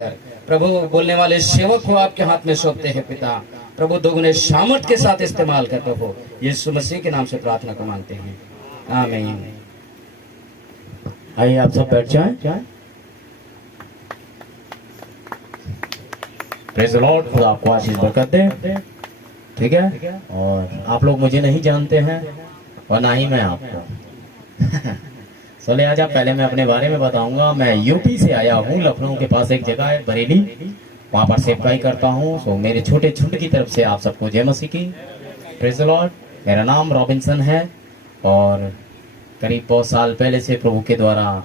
प्रभु बोलने वाले सेवक को आपके हाथ में सौंपते हैं पिता। प्रभु दोगुने सामर्थ के साथ इस्तेमाल कर प्रभु, यीशु मसीह के नाम से प्रार्थना को मांगते हैं, आमीन। आइए आप सब बैठ जाएं। Praise the Lord. खुदा आपको आशीष बरकत दे। ठीक है, और आप लोग मुझे नहीं जानते हैं और ना ही मैं आपको। चले आज आप पहले मैं अपने बारे में बताऊंगा। मैं यूपी से आया हूँ, लखनऊ के पास एक जगह है बरेली, वहाँ पर सेवकाई करता हूँ। सो मेरे छोटे झुंड की तरफ से आप सबको जय मसीह की। Praise the Lord. मेरा नाम रॉबिन्सन है और करीब बहुत साल पहले से प्रभु के द्वारा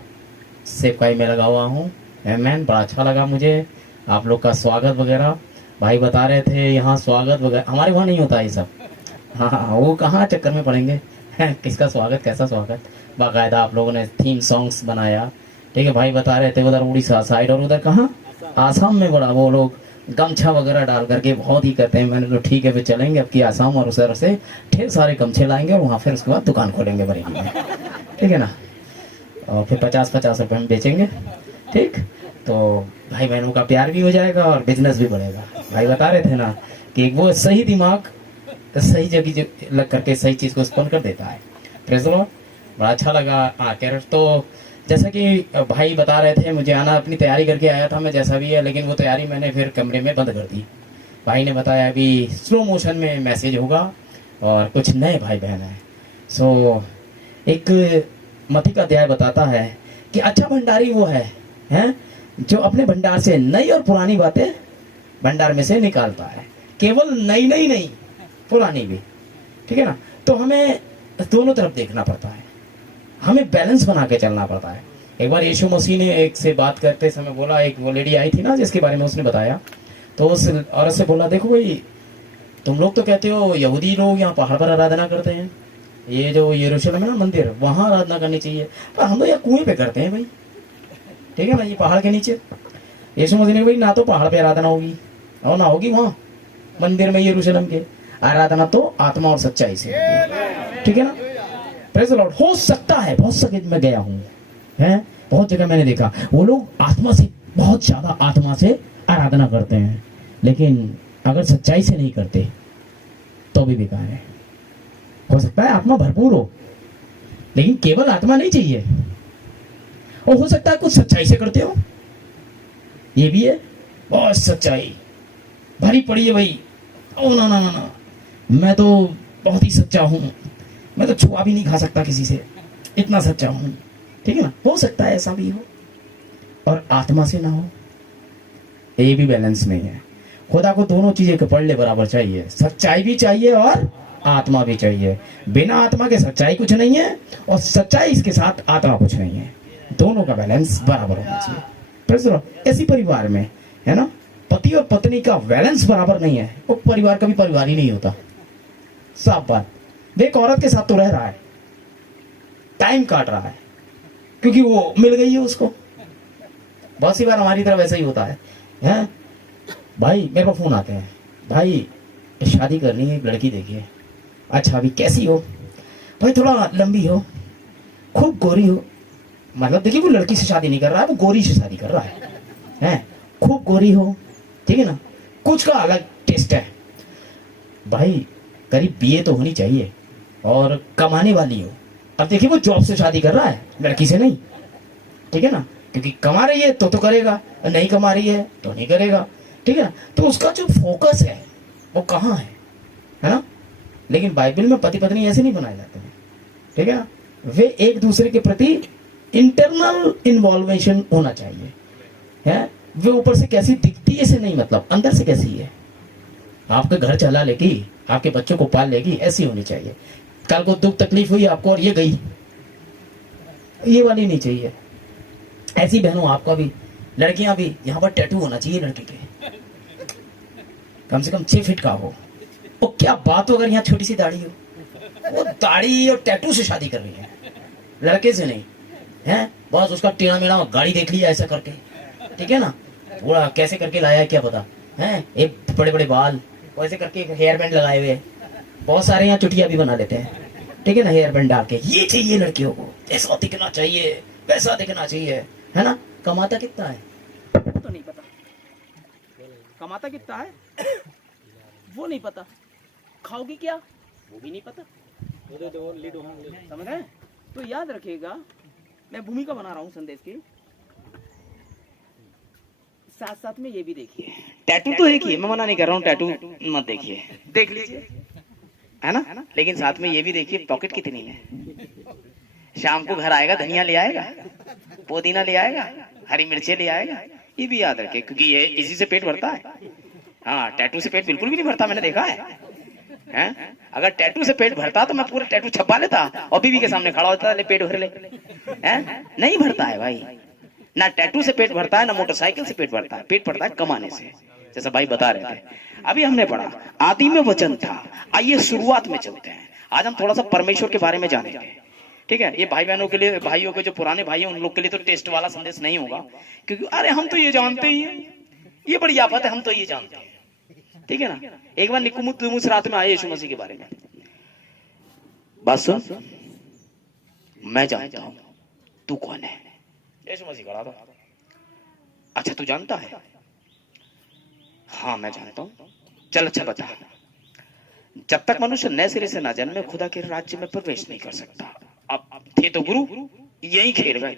सेवकाई में लगा हुआ हूँ। आमीन। बड़ा अच्छा लगा मुझे आप लोग का स्वागत वगैरह। भाई बता रहे थे यहाँ स्वागत वगैरह हमारे वहाँ नहीं होता ये सब। हाँ, वो कहाँ चक्कर में पड़ेंगे। किसका स्वागत, कैसा स्वागत। बाकायदा आप लोगों ने थीम सॉन्ग्स बनाया। ठीक है, भाई बता रहे थे उधर उड़ीसा साइड और उधर कहाँ आसाम में बड़ा वो लोग गमछा वगैरह डाल करके बहुत ही करते हैं। मैंने तो ठीक है फिर चलेंगे अब की आसाम और उस तरह से ढेर सारे गमछे लाएंगे और वहाँ फिर उसके बाद दुकान खोलेंगे बरेली में। ठीक है ना, और फिर 50-50 रुपये में बेचेंगे। ठीक, तो भाई बहनों का प्यार भी हो जाएगा और बिजनेस भी बढ़ेगा। भाई बता रहे थे ना कि वो सही दिमाग सही जगह लग करके सही चीज को स्पॉन कर देता है। Praise the Lord. बड़ा अच्छा लगा आकर। तो जैसा कि भाई बता रहे थे मुझे आना, अपनी तैयारी करके आया था मैं जैसा भी है, लेकिन वो तैयारी मैंने फिर कमरे में बंद कर दी। भाई ने बताया अभी स्लो मोशन में मैसेज होगा और कुछ नए भाई बहन हैं। सो एक मत्ती का अध्याय बताता है कि अच्छा भंडारी वो है जो अपने भंडार से नई और पुरानी बातें भंडार में से निकालता है। केवल नई नहीं, पुरानी भी। ठीक है ना, तो हमें दोनों तरफ देखना पड़ता है, हमें बैलेंस बना के चलना पड़ता है। एक बार यीशु मसीह ने एक से बात करते समय बोला, एक वो लेडी आई थी ना जिसके बारे में उसने बताया, तो उस औरत से बोला देखो भाई तुम लोग तो कहते हो यहूदी लोग यहाँ पहाड़ पर आराधना करते हैं, ये जो यरूशलेम है ना मंदिर, वहाँ आराधना करनी चाहिए, पर हम तो यहाँ कुएं पे करते हैं भाई। ठीक है ना, ये पहाड़ के नीचे। यीशु मसीह ने भाई ना तो पहाड़ पे आराधना होगी और ना होगी वहाँ मंदिर में यरूशलेम के। आराधना तो आत्मा और सच्चाई से। ठीक है ना, प्रेज़ द लॉर्ड। हो सकता है बहुत जगह मैं गया हूँ, हैं बहुत जगह मैंने देखा वो लोग आत्मा से, बहुत ज्यादा आत्मा से आराधना करते हैं, लेकिन अगर सच्चाई से नहीं करते तो भी बेकार है। हो सकता है आत्मा भरपूर हो लेकिन केवल आत्मा नहीं चाहिए, और हो सकता है कुछ सच्चाई से करते हो, ये भी है। बहुत सच्चाई भरी पड़ी है भाई, ओ ना मैं तो बहुत ही सच्चा हूं, मैं तो छुआ भी नहीं खा सकता किसी से, इतना सच्चा हूं। ठीक है ना, हो सकता है ऐसा भी हो और आत्मा से ना हो, ये भी बैलेंस नहीं है। खुदा को दोनों चीजें कपड़े बराबर चाहिए, सच्चाई भी चाहिए और आत्मा भी चाहिए। बिना आत्मा के सच्चाई कुछ नहीं है और सच्चाई इसके साथ आत्मा कुछ नहीं है, दोनों का बैलेंस बराबर होना चाहिए। ऐसी परिवार में है ना, पति और पत्नी का बैलेंस बराबर नहीं है, वो परिवार का भी परिवार ही नहीं होता। साफ बात। एक औरत के साथ तो रह रहा है, टाइम काट रहा है क्योंकि वो मिल गई है उसको। बहुत सी बार हमारी तरफ ऐसा ही होता है, हैं भाई मेरे को फोन आते हैं, भाई शादी करनी है, एक लड़की देखिए। अच्छा अभी कैसी हो भाई, थोड़ा लंबी हो, खूब गोरी हो। मतलब देखिए वो लड़की से शादी नहीं कर रहा है, वो गोरी से शादी कर रहा है खूब गोरी हो। ठीक है ना, कुछ का अलग टेस्ट है भाई, करीब बीए तो होनी चाहिए और कमाने वाली हो। अब देखिए वो जॉब से शादी कर रहा है, लड़की से नहीं। ठीक है ना, क्योंकि कमा रही है तो करेगा, नहीं कमा रही है तो नहीं करेगा। ठीक है ना, तो उसका जो फोकस है वो कहाँ है ना। लेकिन बाइबल में पति पत्नी ऐसे नहीं बनाए जाते हैं। ठीक है ना, वे एक दूसरे के प्रति इंटरनल इन्वॉल्वेशन होना चाहिए है। वे ऊपर से कैसी दिखती है से नहीं, मतलब अंदर से कैसी है, आपका घर चला लेगी, आपके बच्चों को पाल लेगी, ऐसी होनी चाहिए। कल को दुख तकलीफ हुई आपको और ये गई, ये वाली नहीं चाहिए। ऐसी बहनों आपका भी, लड़कियां भी, यहाँ पर टैटू होना चाहिए लड़के के, कम से कम 6 फीट का हो। वो क्या बात हो अगर यहाँ छोटी सी दाढ़ी हो, वो दाढ़ी और टैटू से शादी कर रही है, लड़के से नहीं है। बस उसका टेढ़ा मेढ़ा गाड़ी देख लिया ऐसा करके, ठीक है ना, थोड़ा कैसे करके लाया क्या पता है, एक बड़े बड़े बाल वैसे करके हेयर बैंड लगाए हुए, बहुत सारे यहाँ चुटिया भी बना लेते हैं। ठीक है ना, हेयर बैंड डाल के। ये चाहिए लड़कियों को, ऐसा दिखना चाहिए, वैसा दिखना चाहिए, है ना। कमाता कितना है तो नहीं पता। कमाता कितना है वो नहीं पता, खाओगी क्या वो भी नहीं पता, समझ रहे हैं? तो याद रखिएगा, मैं भूमिका बना रहा हूँ संदेश की, साथ साथ में ये भी देखिए, टैटू तो एक ही है, मैं मना नहीं कर रहा हूँ टैटू मत देखिए, देख लीजिए, है ना, लेकिन साथ में ये भी देखिए पॉकेट कितनी है। शाम को घर आएगा धनिया ले आएगा, पुदीना ले आएगा, हरी मिर्चें ले आएगा, ये भी याद रखे, क्योंकि ये इसी से पेट भरता है। हाँ, टैटू से पेट बिल्कुल भी नहीं भरता, मैंने देखा है। अगर टैटू से पेट भरता तो मैं पूरा टैटू छपा लेता और बीवी के सामने खड़ा होता, ले पेट भर ले। नहीं भरता है भाई, ना टैटू से पेट भरता है, ना मोटरसाइकिल से पेट भरता है, पेट भरता है कमाने से, जैसा भाई बता रहे थे। अभी हमने पढ़ा आदि में वचन था, आइए शुरुआत में चलते हैं। आज हम थोड़ा सा परमेश्वर के बारे में जानेंगे, ठीक है? ये भाई बहनों के लिए, भाइयों के जो पुराने भाई हैं उन लोग के लिए तो टेस्ट वाला संदेश नहीं होगा, क्योंकि अरे हम तो ये जानते ही हैं, ये बड़ी आफत है, हम तो ये जानते हैं, ठीक है ना? एक बार निकुमुस रात में आए यीशु मसीह के बारे में, बात सुन, मैं जानता हूं तू कौन है। यीशु मसीह खड़ा था, अच्छा तू जानता है? हाँ मैं जानता हूं, चल अच्छा बता। जब तक मनुष्य नए सिरे से ना जन्मे खुदा के राज्य में प्रवेश नहीं कर सकता। अब थे तो गुरु यही खेल गए,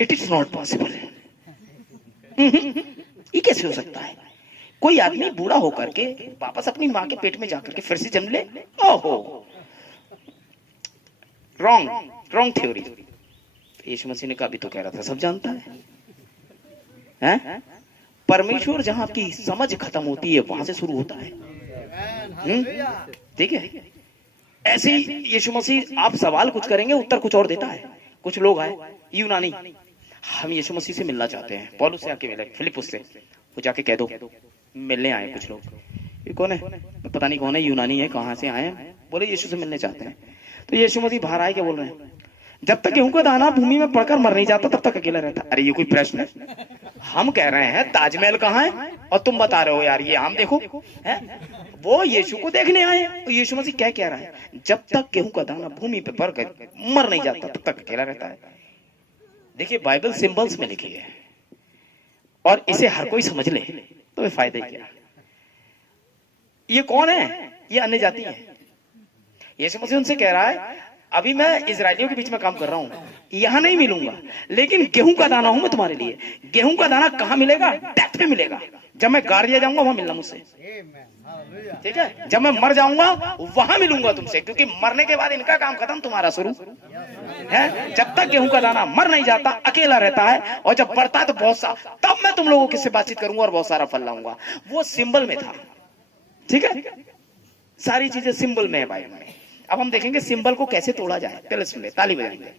इट इज नॉट पॉसिबल। ये कैसे हो सकता है? कोई आदमी बूढ़ा होकर के वापस अपनी माँ के पेट में जाकर के फिर से जन्म ले? ओहो, रॉन्ग थ्योरी। यीशु मसीह ने कहा भी तो कह रहा था सब जानता है? परमेश्वर जहां आपकी समझ खत्म होती है वहां से शुरू होता है, ठीक है? ऐसे ही यीशु मसीह, आप सवाल कुछ करेंगे उत्तर कुछ और देता है। कुछ लोग आए यूनानी, हम यीशु मसीह से मिलना चाहते हैं, पौलुस से आके मिले, फिलिपुस से, वो जाके कह दो मिलने आए कुछ लोग। ये कौन है? पता नहीं कौन है, यूनानी है, कहां से आए हैं, बोले यीशु से मिलने चाहते हैं। तो यीशु मसीह बाहर आए, क्या बोल रहे हैं? जब तक गेहूं का दाना भूमि में पड़कर मर नहीं जाता तब तक अकेला रहता। अरे ये कोई प्रश्न है? हम कह रहे हैं ताजमहल कहाँ है और तुम बता रहे हो यार ये आम देखो है? वो यीशु को देखने आए। तो यीशु मसीह क्या कह रहा है? जब तक गेहूं का दाना भूमि पे पड़कर मर नहीं जाता तब तक अकेला रहता है। देखिए बाइबल सिंबल्स में लिखी है और इसे हर कोई समझ ले तो फायदे क्या। ये कौन है? ये अन्य जाति है। यीशु मसीह उनसे कह रहा है अभी मैं इजरायलियों के बीच में काम कर रहा हूं, यहां नहीं मिलूंगा, लेकिन गेहूं का दाना हूं मैं तुम्हारे लिए। गेहूं का दाना कहां मिलेगा? डेथ में मिलेगा। जब मैं गाड़ दिया जाऊंगा वहां मिलना मुझसे, ठीक है? जब मैं मर जाऊंगा वहां मिलूंगा तुमसे, क्योंकि मरने के बाद इनका काम खत्म, तुम्हारा शुरू है। जब तक गेहूं का दाना मर नहीं जाता अकेला रहता है, और जब बढ़ता है तो बहुत सा, तब मैं तुम लोगों के से बातचीत करूंगा और बहुत सारा फल लाऊंगा। वो सिंबल में था, ठीक है? सारी चीजें सिंबल में है बाइबल में। अब हम देखेंगे सिंबल को कैसे तोड़ा जाए। पहले सुन ले, ताली बजाएंगे।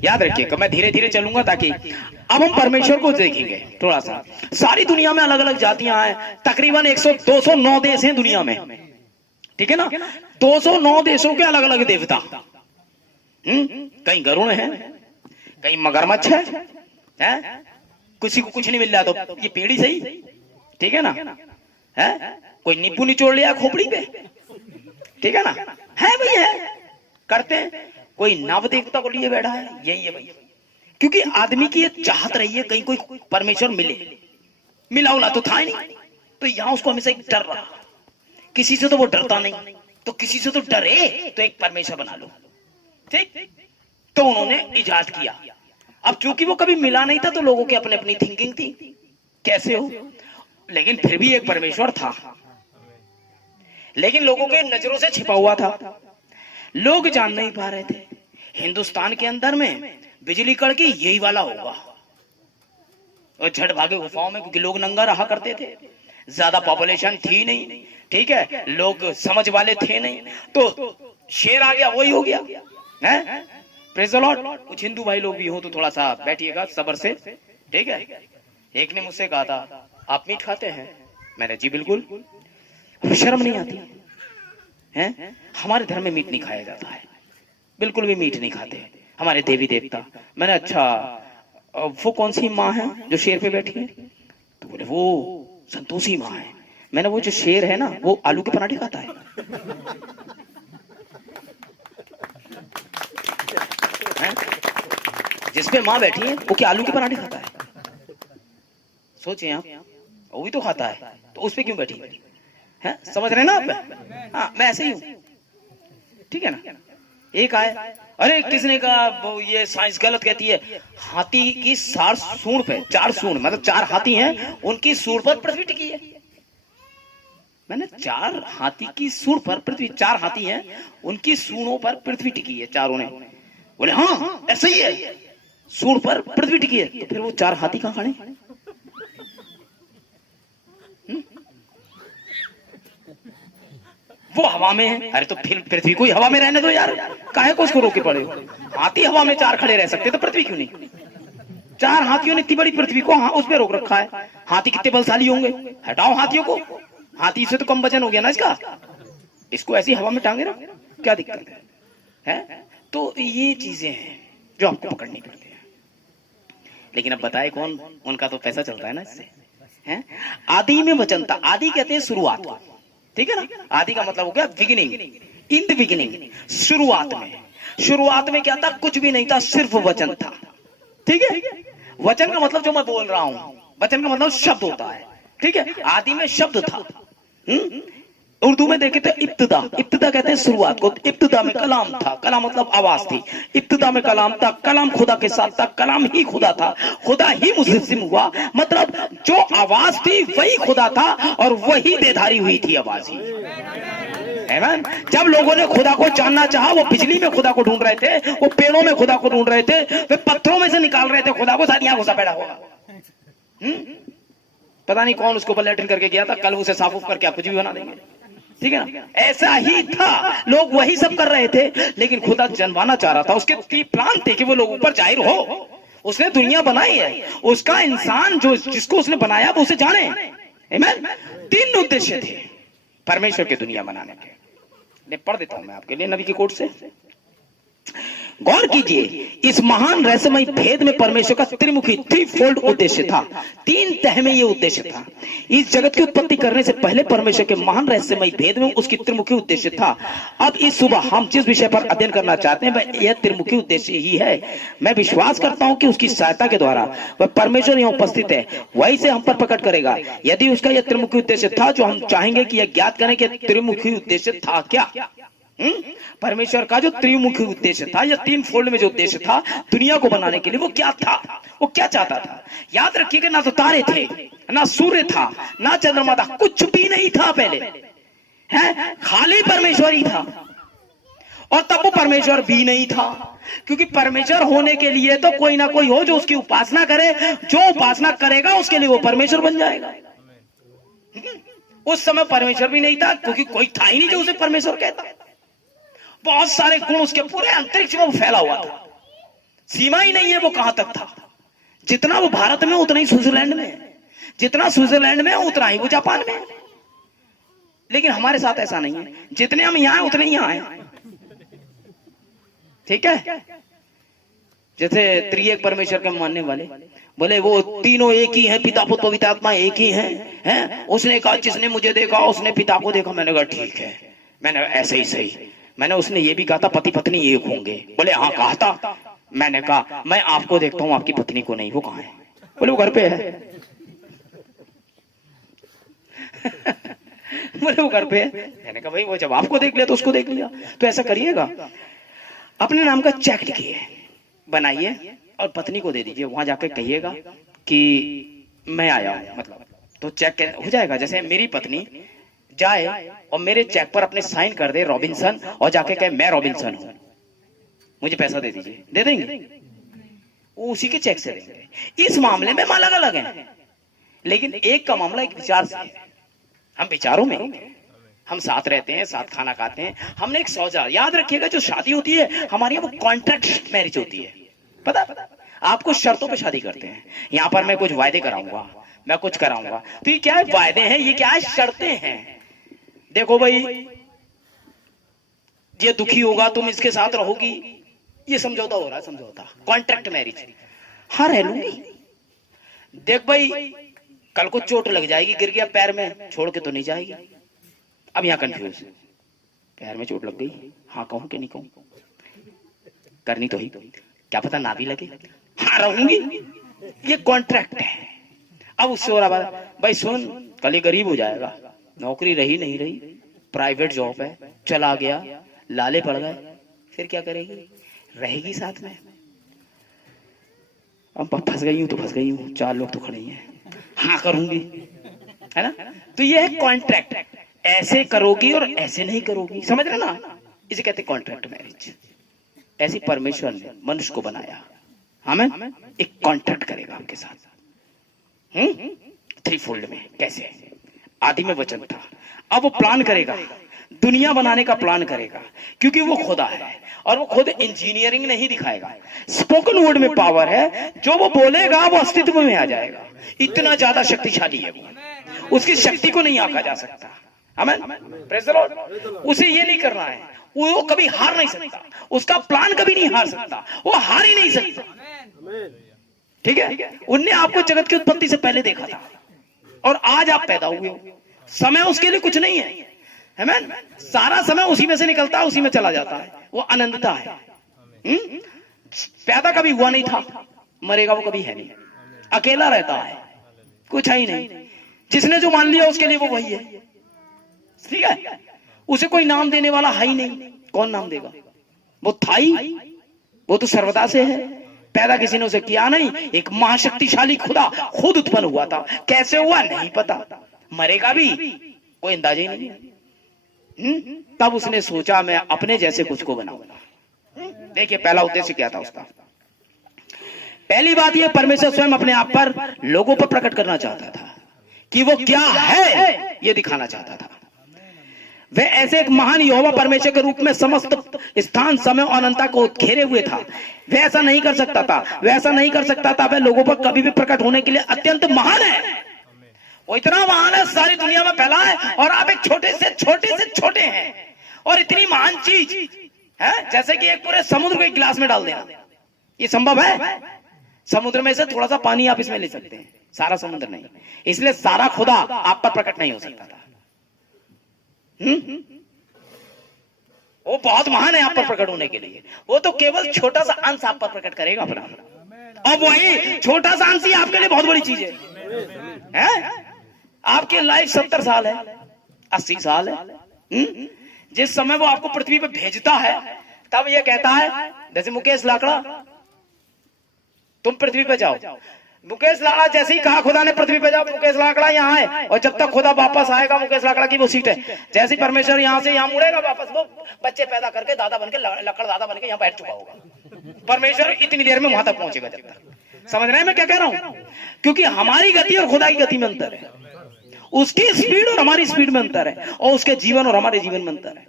याद रखिएगा मैं धीरे धीरे चलूंगा ताकि अब हम परमेश्वर को देखेंगे थोड़ा सा। सारी दुनिया में अलग अलग जातियां हैं, तकरीबन 209 देश हैं दुनिया में, ठीक है ना? 209 देशों के अलग अलग देवता। कहीं गरुड़ है, कहीं मगरमच्छ है? किसी को कुछ नहीं मिल रहा तो ये पेड़ ही सही, ठीक है ना? है कोई नींबू निचोड़ लिया खोपड़ी पे, ठीक है ना? है भाई, है करते हैं। कोई नव देवता को लिए बैठा है, यही है भाई। क्योंकि आदमी की ये चाहत रही है कहीं कोई परमेश्वर मिले, मिला उला तो था ही नहीं, तो यहां उसको हमेशा एक डर रहा। किसी से तो वो डरता नहीं, तो किसी से तो डरे, तो एक परमेश्वर बना लो, ठीक? तो उन्होंने इजाद किया। अब चूंकि वो कभी मिला नहीं था तो लोगों की अपनी अपनी थिंकिंग थी कैसे हो, लेकिन फिर भी एक परमेश्वर था, लेकिन लोगों के नजरों से छिपा हुआ था, लोग जान नहीं पा रहे थे। हिंदुस्तान के अंदर में बिजली कड़की यही वाला होगा, और झट भागे गुफाओं में, क्योंकि लोग नंगा रहा करते थे, ज्यादा पॉपुलेशन थी नहीं, ठीक है? लोग समझ वाले थे नहीं, तो शेर आ गया वही हो गया है। Praise the Lord. कुछ हिंदू भाई लोग भी हो तो थोड़ा सा बैठिएगा सब्र से, ठीक है? एक ने मुझसे कहा था आप मीट खाते हैं? मैंने जी बिल्कुल। शर्म नहीं आती है? हमारे धर्म में मीट नहीं खाया जाता है, बिल्कुल भी मीट नहीं खाते हमारे देवी देवता। मैंने अच्छा वो कौन सी माँ है जो शेर पे बैठी है? तो बोले वो संतोषी माँ है। मैंने वो जो शेर है ना वो आलू के पराठे खाता है। जिसपे माँ बैठी है वो क्या आलू के पराठे खाता है? सोचिए आप, वो भी तो खाता है, तो उस पे क्यों बैठी है? समझ रहे ना आप? हाँ, मैं ऐसे ही हूं, ठीक है ना। एक आए, अरे किसने कहा ये साइंस गलत कहती है, हाथी की 4 सूंड पे 4 सूंड मतलब 4 हाथी हैं, उनकी सूंड पर पृथ्वी टिकी है। मैंने 4 हाथी की सूंड पर पृथ्वी, 4 हाथी हैं उनकी सूंडों पर पृथ्वी टिकी है, चारों ने। बोले हाँ ऐसा ही है, सूंड पर पृथ्वी टिकी है, तो फिर वो 4 हाथी कहां खड़े? वो हवा में है। अरे तो फिर पृथ्वी को ही हवा में रहने दो यार, काहे को उसको रोके पड़े हो? हाथी हवा में 4 खड़े रह सकते, तो पृथ्वी क्यों नहीं? 4 हाथियों ने इतनी बड़ी पृथ्वी को उस पे रोक रखा है। हाथी कितने बलशाली होंगे, हटाओ हाथियों को, हाथी से तो कम वजन हो गया ना इसका, इसको ऐसी हवा में टांगे रहो, क्या दिक्कत है? तो ये चीजें हैं जो आपको पकड़नी पड़ती है। लेकिन अब बताए कौन? उनका तो पैसा चलता है ना इससे, है? आदि में वचन था, आदि कहते हैं शुरुआत को, ठीक है ना। आदि का मतलब हो गया बिगिनिंग, इन द बिगिनिंग, शुरुआत में। शुरुआत में क्या था? कुछ भी नहीं था, सिर्फ वचन था, ठीक है। वचन का मतलब जो मैं बोल रहा हूं, वचन का मतलब शब्द होता है, ठीक है। आदि में शब्द था। उर्दू में देखे तो इब्तिदा, इब्तिदा कहते हैं शुरुआत को। इब्तिदा में कलाम था, कलाम मतलब आवाज थी। इब्तिदा में कलाम था, कलाम खुदा के साथ था, कलाम ही खुदा था, खुदा ही मुजस्सिम हुआ। मतलब जो आवाज थी वही खुदा था और वही बेधारी हुई थी आवाज ही। जब लोगों ने खुदा को जानना चाहा, वो बिजली में खुदा को ढूंढ रहे थे, वो पेड़ों में खुदा को ढूंढ रहे थे, वे पत्थरों में से निकाल रहे थे खुदा को, शायद यहाँ घुसा बैठा होगा। पता नहीं कौन उसको लैट्रिन करके गया था, कल उसे साफ करके आप कुछ भी बना देंगे, ठीक है ना। ऐसा ही था, लोग वही सब कर रहे थे, लेकिन खुदा जनवाना चाह रहा था। उसके प्लान थे कि वो लोगों पर जाहिर हो। उसने दुनिया बनाई है, उसका इंसान जो जिसको उसने बनाया वो उसे जाने। आमीन। 3 उद्देश्य थे परमेश्वर की दुनिया बनाने के। पढ़ देता हूं मैं आपके लिए नबी की कोट से, गौर कीजिए। इस महान रहस्यमय भेद में परमेश्वर का त्रिमुखी, 3-फोल्ड उद्देश्य था। 3 तह में यह उद्देश्य था। इस जगत की उत्पत्ति करने से पहले परमेश्वर के महान रहस्यमय भेद में उसकी त्रिमुखी उद्देश्य था। अब इस सुबह हम जिस विषय पर अध्ययन करना चाहते हैं वह यह त्रिमुखी उद्देश्य ही है। मैं विश्वास करता हूं कि उसकी सहायता के द्वारा वह परमेश्वर यहाँ उपस्थित है, वही से हम पर प्रकट करेगा। यदि उसका यह त्रिमुखी उद्देश्य था, जो हम चाहेंगे कि यह ज्ञात करें कि त्रिमुखी उद्देश्य था क्या। परमेश्वर का जो त्रिमुखी उद्देश्य था, या 3 फोल्ड में जो उद्देश्य था दुनिया को बनाने के लिए, वो क्या था, वो क्या चाहता था। याद रखिएगा, ना तो तारे थे, ना सूर्य था, ना चंद्रमा था, कुछ भी नहीं था पहले, है खाली परमेश्वर ही था। और तब वो परमेश्वर भी नहीं था, क्योंकि परमेश्वर होने के लिए तो कोई ना कोई हो जो उसकी उपासना करे, जो उपासना करेगा उसके लिए वो परमेश्वर बन जाएगा। उस समय परमेश्वर भी नहीं था, क्योंकि कोई था ही नहीं जो उसे परमेश्वर कहता। बहुत सारे गुण उसके पूरे अंतरिक्ष में वो फैला हुआ था, सीमा ही नहीं है वो कहां तक था। जितना वो भारत में उतना ही स्विट्जरलैंड में, जितना स्विट्जरलैंड में उतना ही वो जापान में। लेकिन हमारे साथ ऐसा नहीं है, जितने हम यहां हैं उतने ही यहां हैं, ठीक है। जैसे त्रिएक परमेश्वर के मानने वाले बोले वो तीनों एक ही हैं, पिता पुत्र पवित्र आत्मा एक ही हैं। उसने कहा जिसने मुझे देखा उसने पिता को देखा। मैंने कहा ठीक है, मैंने ऐसे ही सही। मैंने उसने ये भी कहा था पति पत्नी एक होंगे। बोले हाँ कहा था। मैंने कहा मैं आपको देखता हूं, आपकी पत्नी को नहीं। वो कहां है? बोले वो घर पे है। बोले वो घर पे है। मैंने कहा भाई वो जब आपको देख लिया तो उसको देख लिया। तो ऐसा करिएगा, अपने नाम का चेक लिखिए, बनाइए और पत्नी को दे दीजिए। वहां जाके कहिएगा कि मैं आया हूं, मतलब तो चेक हो जाएगा। जैसे मेरी पत्नी जाए और मेरे चेक पर अपने साइन कर दे रॉबिन्सन, और जाके कहे मैं रॉबिन्सन हूं, मुझे पैसा दे दीजिए, दे देंगे, वो उसी के चेक से देंगे। इस मामले में हम अलग अलग हैं, लेकिन एक का मामला एक विचार से है। हम विचारों में हम साथ रहते हैं, साथ खाना खाते हैं, हमने एक सौजा। याद रखिएगा जो शादी होती है हमारी वो कॉन्ट्रैक्ट मैरिज होती है। पता आपको शर्तों पे शादी करते हैं। यहाँ पर मैं कुछ वायदे कराऊंगा, मैं कुछ कराऊंगा, तो ये क्या है? वायदे हैं, ये क्या है? शर्तें हैं। देखो भाई ये दुखी होगा तुम इसके साथ रहोगी, ये समझौता हो रहा है, समझौता, कॉन्ट्रैक्ट मैरिज। हाँ रह लूंगी। देख भाई कल को चोट लग जाएगी, गिर गया पैर में, छोड़ के तो नहीं जाएगी। अब यहाँ कंफ्यूज, पैर में चोट लग गई, हाँ कहूं कि नहीं कहूं, करनी तो ही। क्या पता ना भी लगे, हाँ रहूंगी, ये कॉन्ट्रैक्ट है। अब उससे हो रहा भाई सुन, कल ये गरीब हो जाएगा, नौकरी रही नहीं रही, प्राइवेट जॉब है, चला गया, लाले पड़ गए, फिर क्या करेगी, रहेगी साथ में। अब फंस गई हूं तो फंस गई हूं, 4 लोग तो खड़े ही हैं, हाँ करूंगी, है ना। तो ये है कॉन्ट्रैक्ट, ऐसे करोगी और ऐसे नहीं करोगी, समझ रहे ना, इसे कहते कॉन्ट्रैक्ट मैरिज। ऐसी परमेश्वर ने मनुष्य को बनाया, हमें एक कॉन्ट्रैक्ट करेगा आपके साथ, 3 फोल्ड में। कैसे, आदि में वचन था, अब वो प्लान करेगा, दुनिया बनाने का प्लान करेगा, क्योंकि वो खुदा है और वो खुद इंजीनियरिंग नहीं दिखाएगा, स्पोकन वर्ड में पावर है, जो वो बोलेगा वो अस्तित्व में आ जाएगा। इतना ज्यादा शक्तिशाली है वो, उसकी शक्ति को नहीं आंका जा सकता। आमीन, प्रेज़ द लॉर्ड। उसे ये नहीं करना है, वो कभी हार नहीं सकता, उसका प्लान कभी नहीं हार सकता, वो हार ही नहीं सकता। ठीक है, उनने आपको जगत की उत्पत्ति से पहले देखा था और आज आप पैदा हुए हो। समय उसके लिए कुछ नहीं है, आमीन। सारा समय उसी में से निकलता है, उसी में चला जाता है, वो अनंतता है। पैदा कभी हुआ नहीं था, मरेगा वो कभी है नहीं, अकेला रहता है, कुछ है ही नहीं। जिसने जो मान लिया उसके लिए वो वही है, ठीक है। उसे कोई नाम देने वाला है ही नहीं, कौन नाम देगा, वो था ही, वो तो सर्वदा से है, पैदा किसी ने उसे किया नहीं। एक महाशक्तिशाली खुदा खुद उत्पन्न हुआ था, कैसे हुआ नहीं पता, मरेगा भी कोई अंदाजा ही नहीं है। तब उसने सोचा मैं अपने जैसे कुछ को बनाऊंगा। देखिए पहला उद्देश्य क्या था उसका। पहली बात यह, परमेश्वर स्वयं अपने आप पर लोगों पर प्रकट करना चाहता था कि वो क्या है, यह दिखाना चाहता था। वह ऐसे एक महान यहोवा परमेश्वर के रूप में समस्त स्थान, समय और अनंतता को घेरे हुए था। वह ऐसा नहीं कर सकता था, वह ऐसा नहीं कर सकता था। वह लोगों पर कभी भी प्रकट होने के लिए अत्यंत महान है। वो इतना महान है, सारी दुनिया में फैला है, और आप एक छोटे से छोटे हैं, और इतनी महान चीज है जैसे कि एक पूरे समुद्र को एक गिलास में डाल देना, ये संभव है? समुद्र में से थोड़ा सा पानी आप इसमें ले सकते हैं, सारा समुद्र नहीं। इसलिए सारा खुदा आप पर प्रकट नहीं हो सकता था। वो बहुत महान है आप पर प्रकट होने के लिए, वो तो केवल छोटा सा अंश आप पर प्रकट करेगा अपना, और वही छोटा सा अंश ही आपके लिए बहुत बड़ी चीज है। आपकी लाइफ 70 साल है, 80 साल है। जिस समय वो आपको पृथ्वी पे भेजता है, तब ये कहता है, जैसे मुकेश लाकड़ा, तुम पृथ्वी पे जाओ। मुकेश लाकड़ा जैसे ही कहा खुदा ने पृथ्वी पे जाओ, मुकेश लाकड़ा यहाँ है, और जब तक खुदा वापस आएगा मुकेश लाकड़ा की वो सीट है। जैसे ही परमेश्वर यहाँ से यहाँ मुड़ेगा वापस, वो बच्चे पैदा करके दादा बनके, लकड़ दादा बनके यहाँ बैठ चुका होगा। परमेश्वर इतनी देर में वहां तक पहुंचेगा। जब तक, समझ रहे हैं मैं क्या कह रहा हूं? क्योंकि हमारी गति और खुदा की गति में अंतर है, उसकी स्पीड और हमारी स्पीड में अंतर है, और उसके जीवन और हमारे जीवन में अंतर है।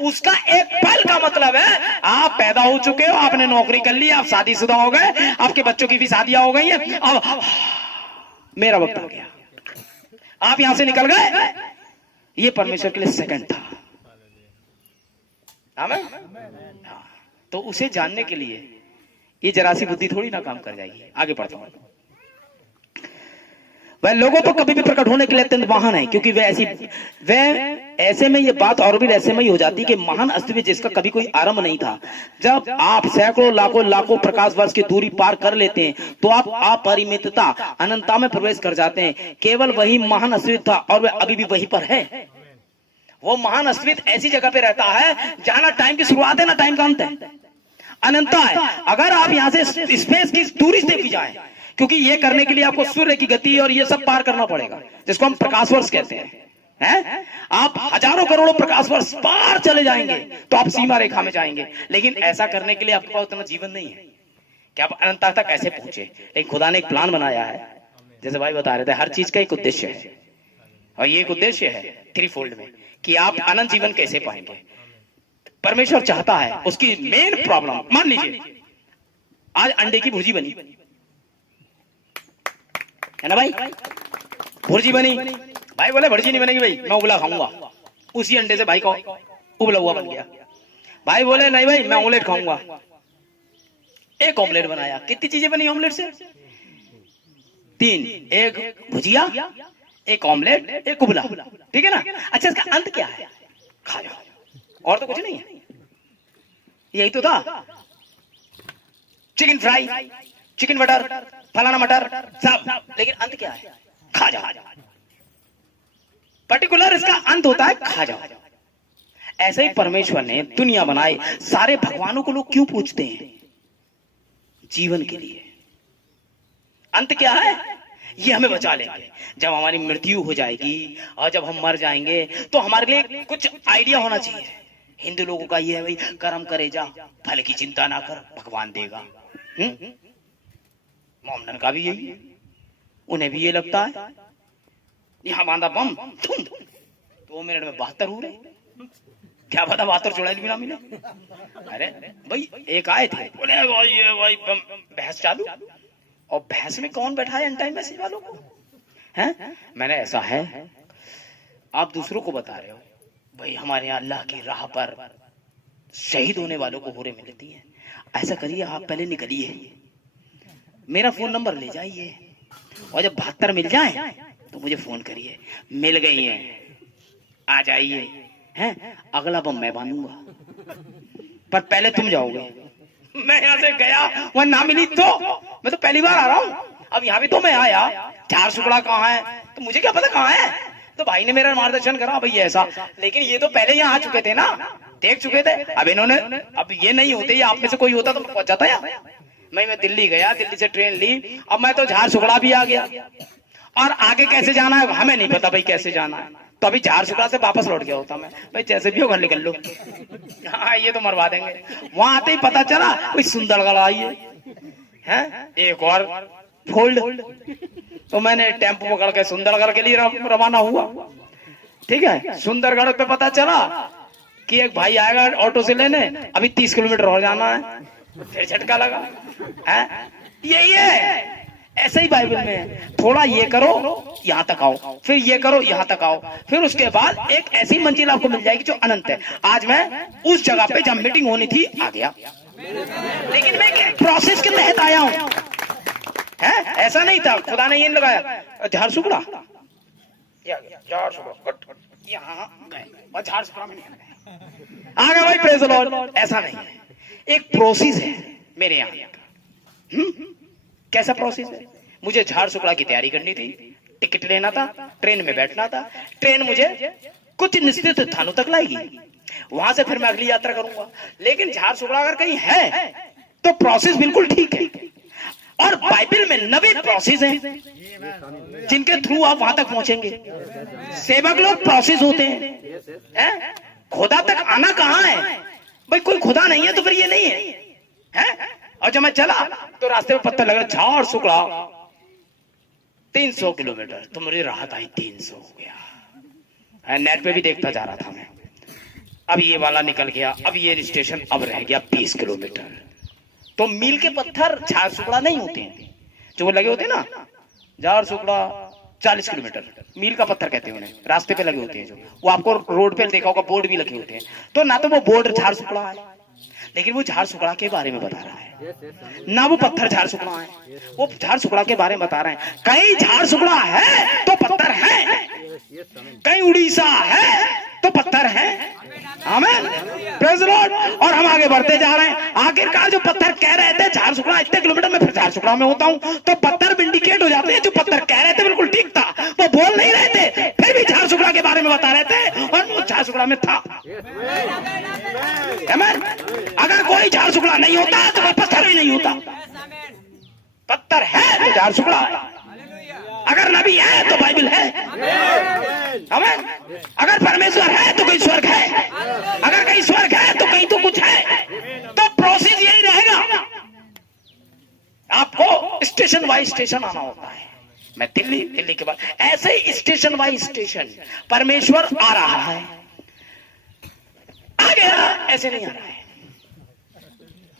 उसका एक पल का मतलब है, आप पैदा हो चुके हो, आपने नौकरी कर ली, आप शादीशुदा हो गए, आपके बच्चों की भी शादियां हो गई हैं, अब मेरा वक्त आ गया, आप यहां से निकल गए। ये परमेश्वर के लिए सेकंड था। आमीन। तो उसे जानने के लिए ये जरा सी बुद्धि थोड़ी ना काम कर जाएगी। आगे बढ़ता हूं। वह लोगों पर कभी भी प्रकट होने के लिए अत्यंत महान है, क्योंकि वह ऐसे में ये बात और भी रहस्यमयी हो जाती कि महान अस्तित्व जिसका कभी कोई आरंभ नहीं था। जब आप सैकड़ों लाखों प्रकाश वर्ष की दूरी पार कर लेते हैं, तो आप अपरिमितता, अनंतता में प्रवेश कर जाते हैं। केवल वही महान अस्तित्व था और वह अभी भी वहीं पर है। वो महान अस्तित्व ऐसी जगह पे रहता है जहां ना टाइम की शुरुआत है ना टाइम का अंत है, अनंतता है। अगर आप यहाँ से स्पेस की दूरी से भी जाएं, क्योंकि ये करने के लिए आपको सूर्य की गति और ये सब पार करना पड़ेगा, जिसको हम प्रकाश वर्ष कहते हैं। आप हजारों करोड़ों प्रकाश वर्ष पार चले जाएंगे तो आप सीमा रेखा में जाएंगे, लेकिन ऐसा करने के लिए आपके पास उतना जीवन नहीं है कि आप अनंतता तक कैसे पहुंचे। लेकिन खुदा ने एक प्लान बनाया है, जैसे भाई बता रहे थे, हर चीज का एक उद्देश्य है, और ये एक उद्देश्य है 3 फोल्ड में, कि आप अनंत जीवन कैसे पाएंगे। परमेश्वर चाहता है, उसकी मेन प्रॉब्लम, मान लीजिए आज अंडे की भुर्जी बनी है ना भाई, भुर्जी बनी, भाई बोले भुर्जी नहीं बनेगी भाई, मैं उबला खाऊंगा। उसी अंडे से भाई का उबला हुआ बन गया। भाई बोले नहीं भाई मैं ऑमलेट खाऊंगा, एक ऑमलेट बनाया। कितनी चीजें बनी ऑमलेट से? 3, एक भुजिया, एक ऑमलेट, एक उबला, ठीक है ना। अच्छा इसका अंत क्या है? खा जाओ, और तो कुछ नहीं है, यही तो था। चिकन फ्राई, चिकन बटर, फलाना मटर सब, लेकिन अंत क्या है? खा जाओ। पर्टिकुलर इसका अंत होता है खा जाओ। ऐसे ही परमेश्वर ने दुनिया बनाई। सारे भगवानों को लोग क्यों पूछते हैं? जीवन के लिए। अंत क्या है? ये हमें बचा लेंगे। जब हमारी मृत्यु हो जाएगी और जब हम मर जाएंगे तो हमारे लिए कुछ आइडिया होना चाहिए। हिंदू लोगों का ये है भाई, कर्म करे जा, फल की चिंता ना कर, भगवान देगा। मोमडन का भी यही है, उन्हें भी ये लगता है। यहाँ बांधा बम, 2 मिनट में 72 हो रहे, क्या पता 72 चुड़ैल भी ना मिले। अरे भाई एक आए थे, बोले भाई बहस चालू, और बहस में कौन बैठा है एंटी मैसेज वालों को? हैं? मैंने ऐसा है, आप दूसरों को बता रहे हो भाई हमारे यहाँ अल्लाह की राह पर शहीद होने वालों को होरे मिलती है। ऐसा करिए, आप पहले निकलिए, मेरा फोन नंबर ले जाइए, और जब 72 मिल जाए तो मुझे फोन करिए। मिल गई हैं, आ जाइए, हैं? अगला बम मैं बांधूंगा, पर पहले तुम जाओगे। मैं यहाँ से गया, वहां ना मिली तो मैं तो पहली बार आ रहा हूँ। अब यहाँ भी तो मैं आया, 4 टुकड़ा कहाँ है तो मुझे क्या पता कहाँ है। तो भाई ने मेरा मार्गदर्शन करा भाई ऐसा, लेकिन ये तो पहले यहाँ आ चुके थे ना, देख चुके थे। अब इन्होंने, अब ये नहीं होते, ये आप में से कोई होता तो पहुंच जाता यार। मैं दिल्ली गया, दिल्ली से ट्रेन ली, अब मैं तो झारसुगड़ा भी आ गया, और आगे कैसे जाना है हमें नहीं पता भाई कैसे जाना है। तो अभी झारसुगड़ा से वापस लौट गया होता मैं, भाई जैसे भी हो घर निकल लो। हाँ ये तो मरवा देंगे। वहां आते ही पता चला कोई सुंदरगढ़ आई है, एक और फोल्ड। तो मैंने टेम्पो पकड़ के सुंदरगढ़ के लिए रवाना हुआ। ठीक है, सुंदरगढ़ पे पता चला कि एक भाई आएगा ऑटो से लेने, अभी 30 किलोमीटर और जाना है। फिर झटका लगा, है यही है। ऐसे ही बाइबल में है, थोड़ा ये करो यहाँ तक आओ, फिर ये करो यहाँ तक आओ, फिर उसके बाद एक ऐसी मंजिल आपको मिल जाएगी जो अनंत है। आज मैं उस जगह पे जब मीटिंग होनी थी आ गया, लेकिन मैं एक प्रोसेस के तहत आया हूँ। ऐसा नहीं था, खुदा ने ये लगाया झारसुगड़ा, यहाँ गए और झारसुगड़ा में आ गए भाई, प्रेज़ द लॉर्ड। ऐसा नहीं है, एक प्रोसेस है मेरे यहाँ का। कैसा प्रोसेस है? मुझे झारसुगड़ा की तैयारी करनी थी, टिकट लेना था, ट्रेन में बैठना था। ट्रेन मुझे कुछ निश्चित स्थानों तक लाएगी, वहां से फिर मैं अगली यात्रा करूंगा। लेकिन झारसुगड़ा अगर कहीं है तो प्रोसेस बिल्कुल ठीक है। और बाइबल में 90 प्रोसेस हैं जिनके थ्रू आप वहां तक पहुंचेंगे। सेवक लोग प्रोसेस होते हैं। खुदा तक आना कहाँ है भाई? कोई खुदा नहीं है तो फिर ये नहीं है। और जब मैं चला तो रास्ते में पत्थर लगा, झारसुगड़ा 300 किलोमीटर, तो मुझे राहत आई, 300 हो गया। नेट पे भी देखता जा रहा था मैं, अब ये वाला निकल गया, अब ये स्टेशन अब रह गया 20 किलोमीटर। तो मील के पत्थर झारसुगड़ा नहीं होते हैं, जो वो लगे होते हैं ना, झारसुगड़ा 40 किलोमीटर, मील का पत्थर कहते हैं उन्हें, रास्ते पे लगे होते हैं, जो वो आपको रोड पे देखा होगा, बोर्ड भी लगे होते हैं। तो ना तो वो बोर्ड झारसुगड़ा है, लेकिन वो झारसुगड़ा के बारे में बता रहा है, ना वो पत्थर झारसुगड़ा है, वो झारसुगड़ा के बारे में बता रहे हैं। कहीं झारसुगड़ा है तो पत्थर है, कहीं उड़ीसा है तो पत्थर है। आमीन, प्रेज़ द लॉर्ड। और हम आगे बढ़ते जा रहे हैं। आखिरकार जो पत्थर कह रहे थे झारसुगड़ा इतने किलोमीटर में, फिर झारसुगड़ा में होता हूं तो पत्थर इंडिकेट हो जाते हैं। जो पत्थर कह रहे थे बिल्कुल ठीक था, वो बोल नहीं रहे थे, फिर भी झारसुगड़ा के बारे में बता रहे थे, और वो झारसुगड़ा में था। आमीन। अगर कोई झारसुगड़ा नहीं होता तो वह पत्थर भी नहीं होता। पत्थर है तो झारसुगड़ा है, अगर नबी है तो बाइबल है। आमीन। अगर परमेश्वर है तो कहीं स्वर्ग है, अगर कहीं स्वर्ग है तो कहीं तो कुछ है। तो प्रोसेस यही रहेगा, आपको स्टेशन वाइज स्टेशन आना होता है। मैं दिल्ली के बाद ऐसे ही स्टेशन वाइज स्टेशन परमेश्वर आ रहा है, आ गया, ऐसे नहीं आ रहा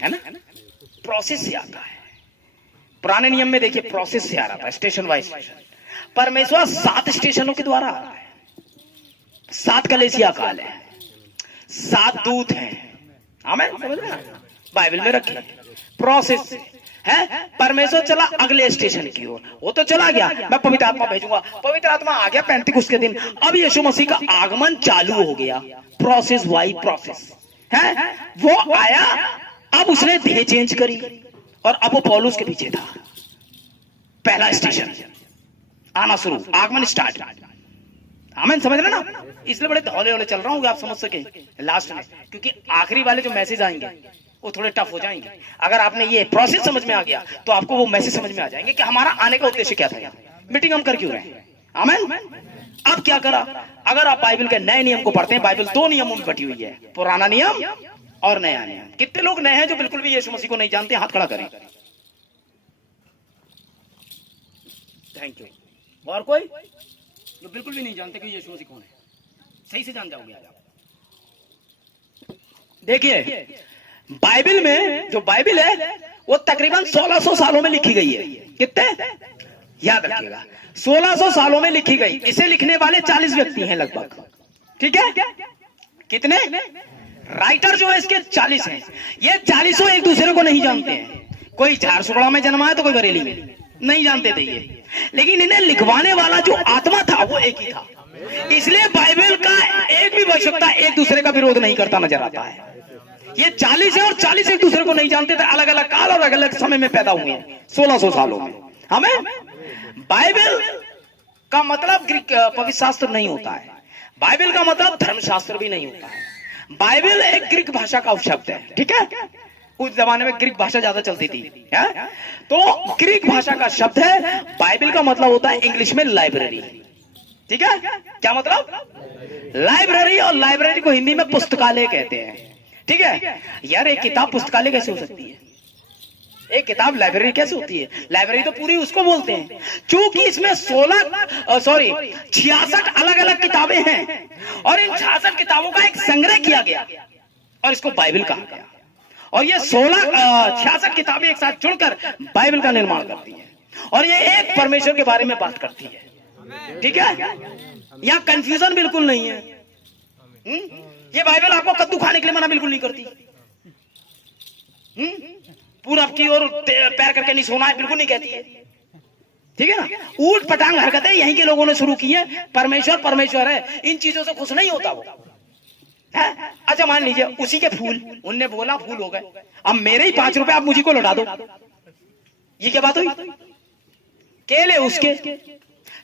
है ना, प्रोसेस से आता है। पुराने नियम में देखिए प्रोसेस से आ रहा था, स्टेशन वाइज स्टेशन। परमेश्वर 7 स्टेशनों के द्वारा आ रहा है। 7 कलेसिया काल है, 7 दूत हैं। आमीन, समझ रहे हैं? बाइबल में रखे प्रोसेस है। परमेश्वर चला अगले स्टेशन की ओर, वो तो चला गया, मैं पवित्र आत्मा भेजूंगा, पवित्र आत्मा आ गया 35 के दिन। अब यीशु मसीह का आगमन चालू हो गया, प्रोसेस वाई प्रोसेस है। वो आया, अब उसने देह चेंज करी, और अब वो पौलुस के पीछे था। पहला स्टेशन आना शुरू, आगमन स्टार्ट। हमें समझ रहे ना, इसलिए बड़े हौले हौले चल रहा हूँ आप समझ सके लास्ट में, क्योंकि आखिरी वाले जो मैसेज आएंगे वो थोड़े टफ हो जाएंगे। अगर आपने ये प्रोसेस समझ में आ गया तो आपको वो मैसेज समझ में आ जाएंगे कि हमारा आने का उद्देश्य क्या था, मीटिंग हम कर क्यों रहे हैं। आमीन। अब क्या करा, अगर आप बाइबल के नए नियम को पढ़ते हैं, बाइबल 2 नियमों में बटी हुई है, पुराना नियम और नया नियम। कितने लोग नए हैं जो बिल्कुल भी यीशु मसीह को नहीं जानते, हाथ खड़ा करें। Thank you. और कोई जो बिल्कुल भी नहीं जानते कि यीशु मसीह कौन है, सही से जान जाओगे आज आप। देखिए बाइबल में जो बाइबल है वो तकरीबन 1600 सालों में लिखी गई है। कितने, याद रखिएगा, 1600 सालों में लिखी गई। इसे लिखने वाले 40 व्यक्ति हैं लगभग, ठीक है। कितने राइटर जो है इसके 40 हैं। ये 40 एक दूसरे को नहीं जानते हैं। कोई झारसुगड़ा में जन्मा है तो कोई बरेली में, नहीं जानते थे ये। लेकिन इन्हें लिखवाने वाला जो आत्मा था वो एक ही था, इसलिए बाइबल का एक भी वक्ता एक दूसरे का विरोध नहीं करता नजर आता है। ये 40 है और 40 एक दूसरे को नहीं जानते थे, अलग अलग काल और अलग अलग समय में पैदा हुए हैं 1600 सालों में। हमें बाइबल का मतलब ग्रीक पवित्र शास्त्र नहीं होता है, बाइबल का मतलब धर्मशास्त्र भी नहीं होता है। बाइबल एक ग्रीक भाषा का उपशब्द है, ठीक है। उस जमाने में ग्रीक भाषा ज्यादा चलती थी, है? तो ग्रीक भाषा का शब्द है। बाइबल का मतलब होता है इंग्लिश में लाइब्रेरी, ठीक है। क्या मतलब, लाइब्रेरी। और लाइब्रेरी को हिंदी में पुस्तकालय कहते हैं, ठीक है। यार एक किताब पुस्तकालय कैसे हो सकती है, एक किताब लाइब्रेरी कैसे होती है। लाइब्रेरी तो पूरी उसको बोलते हैं, क्योंकि इसमें 66 अलग अलग किताबें हैं और इन 66 किताबों का एक संग्रह किया गया और इसको बाइबल कहा गया। और ये 66 किताबें एक साथ जुड़कर बाइबल का निर्माण करती है और ये एक परमेश्वर के बारे में बात करती है, ठीक है। यहाँ कंफ्यूजन बिल्कुल नहीं है। ये बाइबल आपको कद्दू खाने के लिए मना बिल्कुल नहीं करती। पूरब की ओर पैर करके नहीं सोना है बिल्कुल नहीं कहती है, ठीक है ना। ऊट पटांग हरकतें यहीं के लोगों ने शुरू की है। परमेश्वर परमेश्वर है, इन चीजों से खुश नहीं होता वो है। अच्छा मान लीजिए उसी के फूल, उनने बोला फूल हो गए, अब मेरे ही 5 रुपए आप मुझे को लौटा दो, ये क्या बात हुई। केले उसके,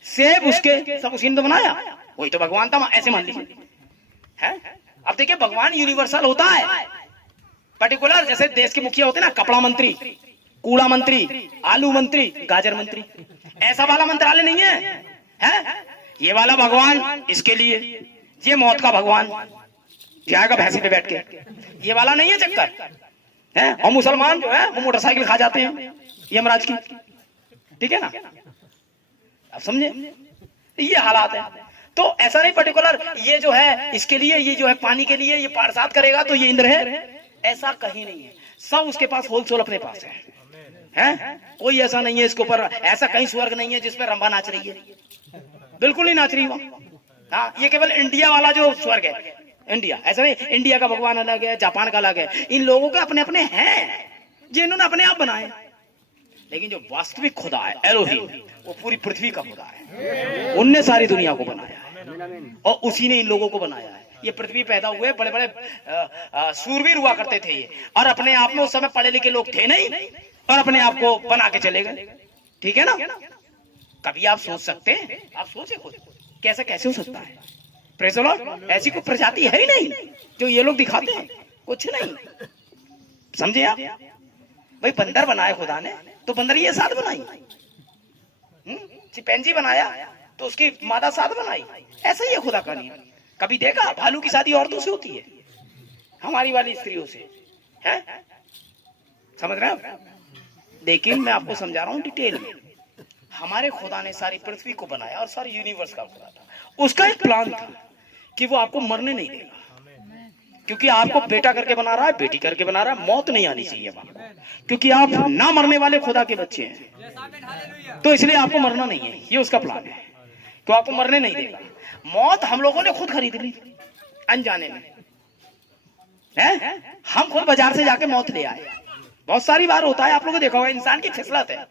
सेब उसके, सब उसी ने तो बनाया, वही तो भगवान था, ऐसे मान लीजिए है। अब देखिए भगवान यूनिवर्सल होता है, पर्टिकुलर जैसे देश के मुखिया होते हैं ना, कपड़ा मंत्री, कूड़ा मंत्री, आलू मंत्री, गाजर मंत्री, ऐसा वाला मंत्रालय नहीं है? ये वाला भगवान इसके लिए, ये मौत का भगवान जाएगा भैंसी पे बैठ के, ये वाला नहीं है चक्कर है। और मुसलमान जो है वो मोटरसाइकिल खा जाते हैं यमराज की, ठीक है ना। आप समझे, ये हालात है। तो ऐसा नहीं पर्टिकुलर ये जो है इसके लिए, ये जो है पानी के लिए ये पारसाद करेगा तो ये इंद्र है, ऐसा कहीं नहीं है। सब उसके पास होलसेल अपने पास है? कोई ऐसा नहीं है इसके ऊपर, ऐसा कहीं स्वर्ग नहीं है जिसपे रंभा नाच रही है, बिल्कुल नहीं नाच रही वहां। हाँ, ये केवल इंडिया वाला जो स्वर्ग है, इंडिया ऐसा नहीं, इंडिया का भगवान अलग है, जापान का अलग है, इन लोगों के अपने अपने हैं जिन्होंने अपने आप बनाए। लेकिन जो वास्तविक खुदा है एलोहीम, वो पूरी पृथ्वी का खुदा है, उनने सारी दुनिया को बनाया है और उसी ने इन लोगों को बनाया है। ये पृथ्वी पैदा हुए बड़े बड़े सूरवीर हुआ करते थे ये, और अपने आप में उस समय पढ़े लिखे लोग थे नहीं और अपने आप को बना के चले गए, ठीक है ना। कभी आप सोच सकते हैं, आप सोचे खुद कैसे कैसे हो सकता है। प्रेज़ द लॉर्ड, ऐसी कोई प्रजाति है ही नहीं जो ये लोग दिखाते हैं, कुछ नहीं, समझे आप। भाई बंदर बनाया खुदा ने तो बंदर ये साथ बनाई, चिंपैंजी बनाया तो उसकी मादा साथ बनाई, ऐसा ही है खुदा का नियम। कभी देखा भालू की शादी औरतों से होती है, हमारी वाली स्त्रियों से है, समझ रहे हैं। लेकिन मैं आपको समझा रहा हूं डिटेल में, हमारे खुदा ने सारी पृथ्वी को बनाया और सारी यूनिवर्स का खुदा था, उसका एक प्लान था कि वो आपको मरने नहीं देगा, क्योंकि आपको बेटा करके बना रहा है, बेटी करके बना रहा है, मौत नहीं आनी चाहिए आपको, क्योंकि आप ना मरने वाले खुदा के बच्चे हैं, तो इसलिए आपको मरना नहीं है, ये उसका प्लान है कि आपको मरने नहीं देगा। मौत हम लोगों ने खुद खरीद ली अनजाने में, है? हम खुद बाजार से जाके मौत ले आए। बहुत सारी बार होता है, आप लोगों ने देखा होगा, इंसान की खिसलत है,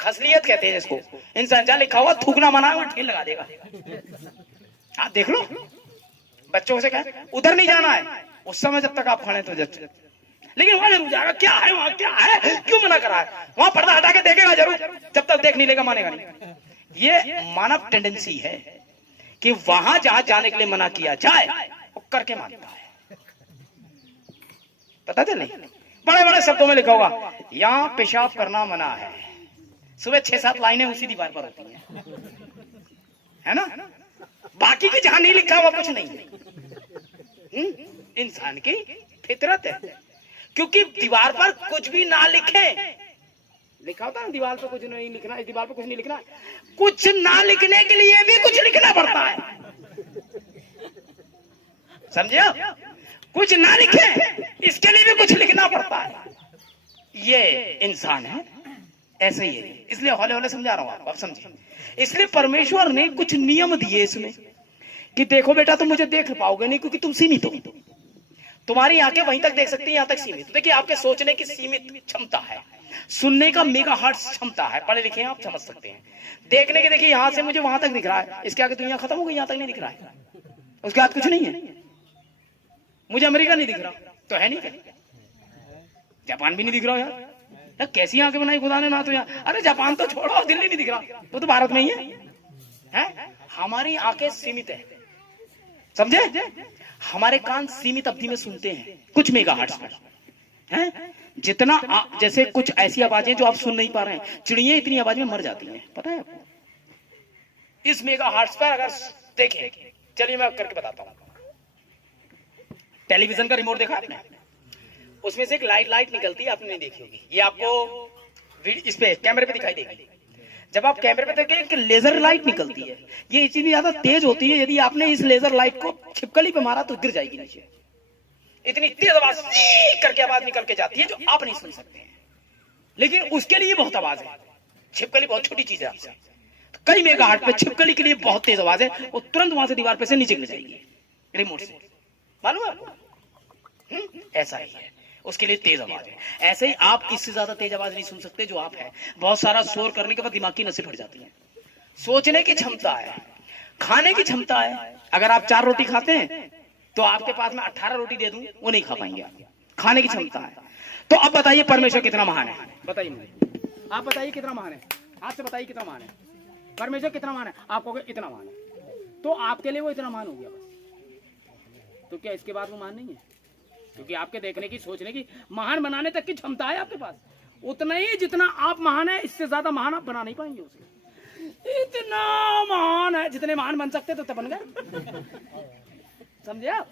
खसलियत कहते हैं इसको। इंसान जहाँ लिखा हुआ थूकना मना है, ठेल लगा देगा। आप देख लो बच्चों से कह उधर नहीं जाना है, उस समय जब तक आप खड़े तो लेकिन वहां जरूर जाएगा, क्या है वहां, क्या है, क्यों मना करा है, वहां पर्दा हटा के देखेगा जरूर, जब तक देख नहीं लेगा मानेगा नहीं। ये मानव टेंडेंसी है कि वहां जहां जाने के लिए मना किया जाए वो करके मानता है। पता चले बड़े बड़े शब्दों में लिखा होगा यहाँ पेशाब करना मना है, सुबह 6-7 लाइनें उसी दीवार पर होती है ना, बाकी की जहां नहीं लिखा हुआ कुछ नहीं। इंसान की फितरत है, क्योंकि दीवार पर कुछ भी ना लिखे, लिखा होता है दीवार पर कुछ नहीं लिखना, इस दीवार पर कुछ नहीं लिखना, कुछ ना लिखने के लिए भी कुछ लिखना पड़ता है, समझे आप? कुछ ना लिखे इसके लिए भी कुछ लिखना पड़ता है। ये इंसान है, ऐसे ही है, इसलिए हौले हौले समझा रहा हूं आप समझिए। इसलिए परमेश्वर ने कुछ नियम दिए इसमें कि देखो बेटा तुम मुझे देख पाओगे नहीं क्योंकि तुम सीमित हो, तुम्हारी आंखें वहीं तक देख सकती हैं, यहां तक सीमित। देखिए आपके सोचने की सीमित क्षमता है, सुनने का मेगाहर्ट्ज क्षमता है, पढ़े लिखे हैं आप समझ सकते हैं। देखने के देखिए यहां से मुझे वहां तक दिख रहा है, इसके आगे दुनिया खत्म हो गई, यहां तक नहीं दिख रहा है, उसके बाद कुछ नहीं है। मुझे अमेरिका नहीं दिख रहा तो है नहीं क्या, जापान भी नहीं दिख रहा यार, कैसी आंखें बनाई खुदा ने ना, तो यार अरे जापान तो छोड़ो, दिल्ली नहीं दिख रहा, वो तो भारत में ही है? हमारी आंखें सीमित है, समझे? हमारे कान सीमित अवधि में सुनते हैं, कुछ मेगाहर्ट्ज पर हैं, जितना जैसे कुछ ऐसी आवाजें जो आप सुन नहीं पा रहे हैं, चिड़िया इतनी आवाज में मर जाती हैं, पता है आपको? इस मेगाहर्ट्ज पर अगर देखें, चलिए मैं करके बताता हूं। टेलीविजन का रिमोट देखा आपने, उसमें से एक लाइट निकलती है, आपने नहीं देखी होगी, ये आपको इस पे कैमरे पे दिखाई देगी। जब आप कैमरे पे देखें एक लेजर लाइट निकलती है, ये इतनी ज्यादा तेज होती है, यदि आपने इस लेजर लाइट को छिपकली पे मारा तो गिर जाएगी नीचे, इतनी तेज आवाज करके आवाज निकल के जाती है जो आप नहीं सुन सकते हैं, लेकिन उसके लिए बहुत आवाज है। छिपकली बहुत छोटी चीज है आपसे, तो कई मेगाहर्ट्ज पे छिपकली के लिए बहुत तेज आवाज है, वो तुरंत वहां से दीवार पे से नीचे गिर जाएगी रिमोट से, मालूम है आपको? ऐसा ही है, उसके लिए तेज आवाज है। ऐसे ही आप इससे ज्यादा तेज आवाज नहीं सुन सकते जो आप है। बहुत सारा शोर करने के बाद दिमाग की नसें फट जाती हैं। सोचने की क्षमता है, खाने की क्षमता है। अगर आप 4 रोटी खाते हैं तो आपके पास में 18 रोटी दे दूं वो नहीं खा पाएंगे आप, खाने की क्षमता है। तो अब बताइए परमेश्वर कितना महान है, बताइए मुझे, आप बताइए कितना महान है, आपसे बताइए कितना महान है परमेश्वर, कितना महान है? आप कहोगे इतना महान है, तो आपके लिए वो इतना महान हो गया बस, तो क्या इसके बाद वो महान नहीं है? क्योंकि आपके देखने की, सोचने की, महान बनाने तक की क्षमता है आपके पास, उतना ही जितना आप महान है, इससे ज्यादा महान आप बना नहीं पाएंगे उसे। इतना महान है, जितने महान बन सकते तो बन गए, समझे आप?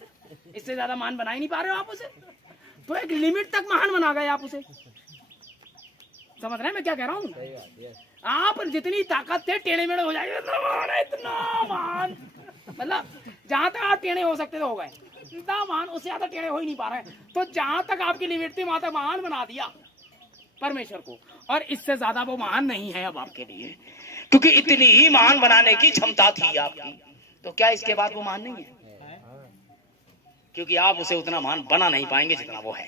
इससे ज्यादा महान बना ही नहीं पा रहे हो आप उसे, तो एक लिमिट तक महान बना गए आप उसे, समझ रहे हैं मैं क्या कह रहा हूँ? आप जितनी ताकत थे टेढ़े मेढ़े हो जाएंगे, इतना महान, मतलब जहां तक आप टेढ़े हो सकते थे हो गए, इतना महान, उससे ज्यादा टेढ़े हो ही नहीं पा रहे हैं। तो जहां तक आपकी लिमिट थी वहां तक महान बना दिया परमेश्वर को, और इससे ज्यादा वो महान नहीं है अब आपके लिए, क्योंकि इतनी ही महान बनाने की क्षमता थी आपकी। तो क्या इसके बाद वो महान नहीं है? क्योंकि आप उसे उतना महान बना नहीं पाएंगे जितना वो है।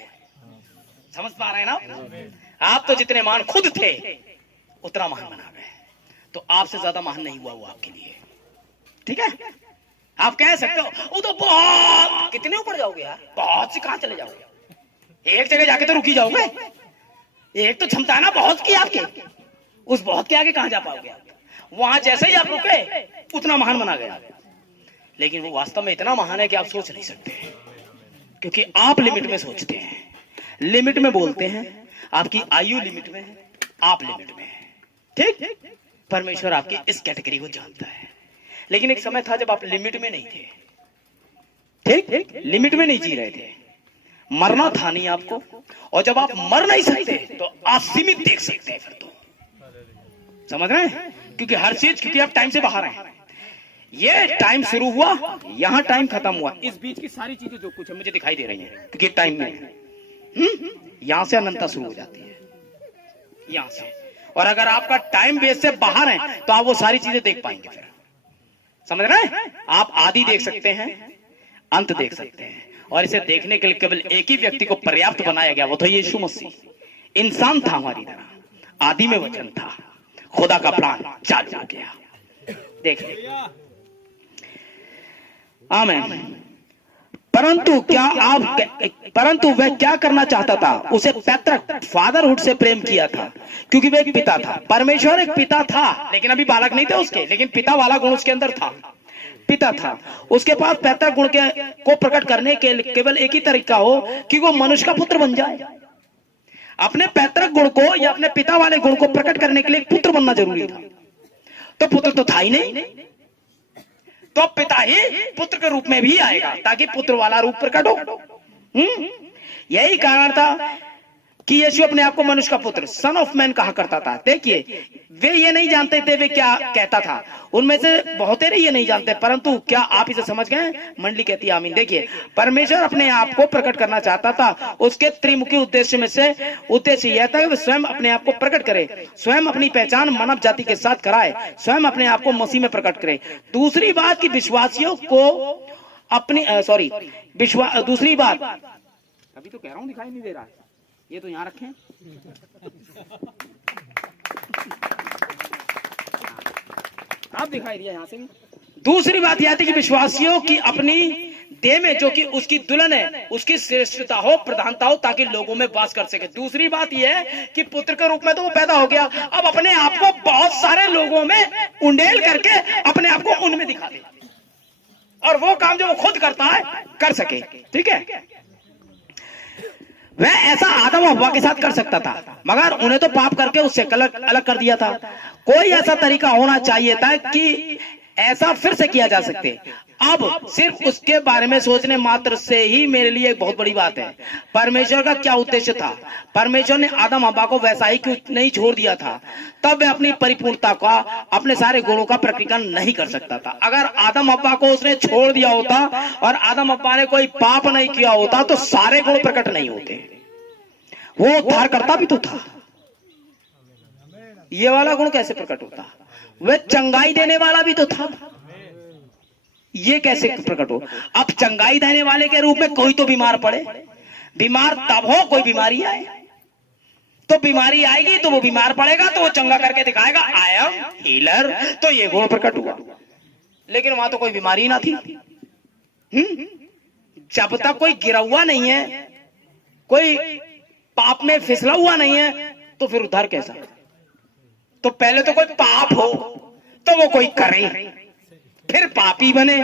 समझ पा रहे हैं ना? आप तो जितने महान खुद थे उतना महान बना गए, तो आपसे ज्यादा महान नहीं हुआ वो आपके लिए, ठीक है? आप कह सकते हो वो तो बहुत, कितने ऊपर जाओगे यार, बहुत से कहां चले जाओगे, एक जगह जाके तो रुकी जाओगे, एक तो क्षमता है ना बहुत की आपके, उस बहुत के आगे कहां जा पाओगे आप? वहां जैसे ही आप रुके उतना महान बना गया, लेकिन वो वास्तव में इतना महान है कि आप सोच नहीं सकते, क्योंकि आप लिमिट में सोचते हैं, लिमिट में बोलते हैं, आपकी आयु लिमिट में है, आप लिमिट में है, ठीक? परमेश्वर आपकी इस कैटेगरी को जानता है। लेकिन एक समय था जब आप लिमिट में नहीं थे, ठीक? लिमिट में नहीं जी रहे थे, मरना था नहीं आपको, और जब आप मर नहीं सकते तो आप सीमित देख सकते हैं, फिर तो समझ रहे हैं? क्योंकि हर चीज, क्योंकि आप टाइम से बाहर हैं, ये टाइम शुरू हुआ, यहाँ टाइम खत्म हुआ, इस बीच की सारी चीजें जो कुछ है मुझे दिखाई दे रही हैं, क्योंकि टाइम में है। यहां से अनंतता शुरू हो जाती है, यहां से, और अगर आपका टाइम बेस से बाहर है तो आप वो सारी चीजें देख पाएंगे। फिर समझ रहे हैं? आप आदि देख सकते हैं, अंत देख सकते हैं, और इसे देखने के लिए केवल एक ही व्यक्ति को पर्याप्त बनाया गया, वो तो यीशु मसीह। इंसान था हमारी तरह, आदि में वचन था, खुदा का प्राण जाग गया, देख लिया। आमीन। परंतु वह क्या करना चाहता था, उसे पैतृक फादरहुड से प्रेम किया था, क्योंकि वह एक पिता था। परमेश्वर एक पिता था, लेकिन अभी बालक नहीं थे उसके, लेकिन पिता वाला गुण उसके अंदर था, पिता था। उसके पास पैतृक गुण को प्रकट करने के केवल एक ही तरीका हो कि वो मनुष्य का पुत्र बन जाए। अपने पैतृक गुण को या अपने पिता वाले गुण को प्रकट करने के लिए पुत्र बनना जरूरी था। तो पुत्र तो था ही नहीं, तो पिता ही पुत्र के रूप में भी आएगा ताकि पुत्र वाला रूप प्रकट हो। यही कारण था कि यीशु अपने आप को मनुष्य का पुत्र, सन ऑफ मैन कहा करता था। देखिए, वे ये नहीं जानते थे वे क्या कहता था, उनमें से बहुतेरे ये नहीं जानते, परंतु क्या आप इसे समझ गए? मंडली कहती है आमीन। देखिए, परमेश्वर अपने आप को प्रकट करना चाहता था। उसके त्रिमुखी उद्देश्य में से उद्देश्य यह था कि वह स्वयं अपने आप को प्रकट करे, स्वयं अपनी पहचान मानव जाति के साथ कराए, स्वयं अपने आप को मसीह में प्रकट करे। दूसरी बात कि विश्वासियों को अपनी दूसरी बात, अभी तो कह रहा हूं दिखाई नहीं दे रहा है, ये तो यहां रखें। आप दिखाई दिया यहां से भी। दूसरी बात यह थी कि विश्वासियों की अपनी देह में जो कि उसकी दुल्हन है, उसकी श्रेष्ठता हो, प्रधानता हो, ताकि लोगों में वास कर सके। दूसरी बात यह है कि पुत्र के रूप में तो वो पैदा हो गया, अब अपने आप को बहुत सारे लोगों में उंडेल करके अपने आप को उनमें दिखा दे, और वो काम जो वो खुद करता है कर सके। ठीक है, वह ऐसा आदम और हव्वा के साथ कर सकता था, मगर उन्हें तो पाप करके उससे अलग कर दिया था। कोई ऐसा तरीका होना चाहिए था कि ऐसा फिर से किया जा सके। अब सिर्फ उसके बारे में सोचने मात्र से ही मेरे लिए एक बहुत बड़ी बात है। परमेश्वर का क्या उद्देश्य था? परमेश्वर ने आदम हव्वा को वैसा ही क्यों नहीं छोड़ दिया था? तब वह अपनी परिपूर्णता का, अपने सारे गुणों का प्रकटीकरण नहीं कर सकता था। अगर आदम हव्वा को उसने छोड़ दिया होता और आदम हव्वा ने कोई पाप नहीं किया होता तो सारे गुण प्रकट नहीं होते। वो उद्धार करता भी तो था, ये वाला गुण कैसे प्रकट होता? वह चंगाई देने वाला भी तो था, ये कैसे प्रकट हो? अब चंगाई देने वाले के रूप में कोई तो बीमार पड़े, बीमार तब हो कोई बीमारी आए, तो बीमारी आएगी तो वो बीमार पड़ेगा तो वो चंगा करके दिखाएगा, आई एम हीलर, तो ये गुण प्रकट हुआ। लेकिन वहां तो कोई बीमारी ना थी। जब तक कोई गिरा हुआ नहीं है, कोई पाप में फिसला हुआ नहीं है, तो फिर उद्धार कैसा? तो पहले तो कोई पाप हो तो वो कोई करे, फिर पापी बने,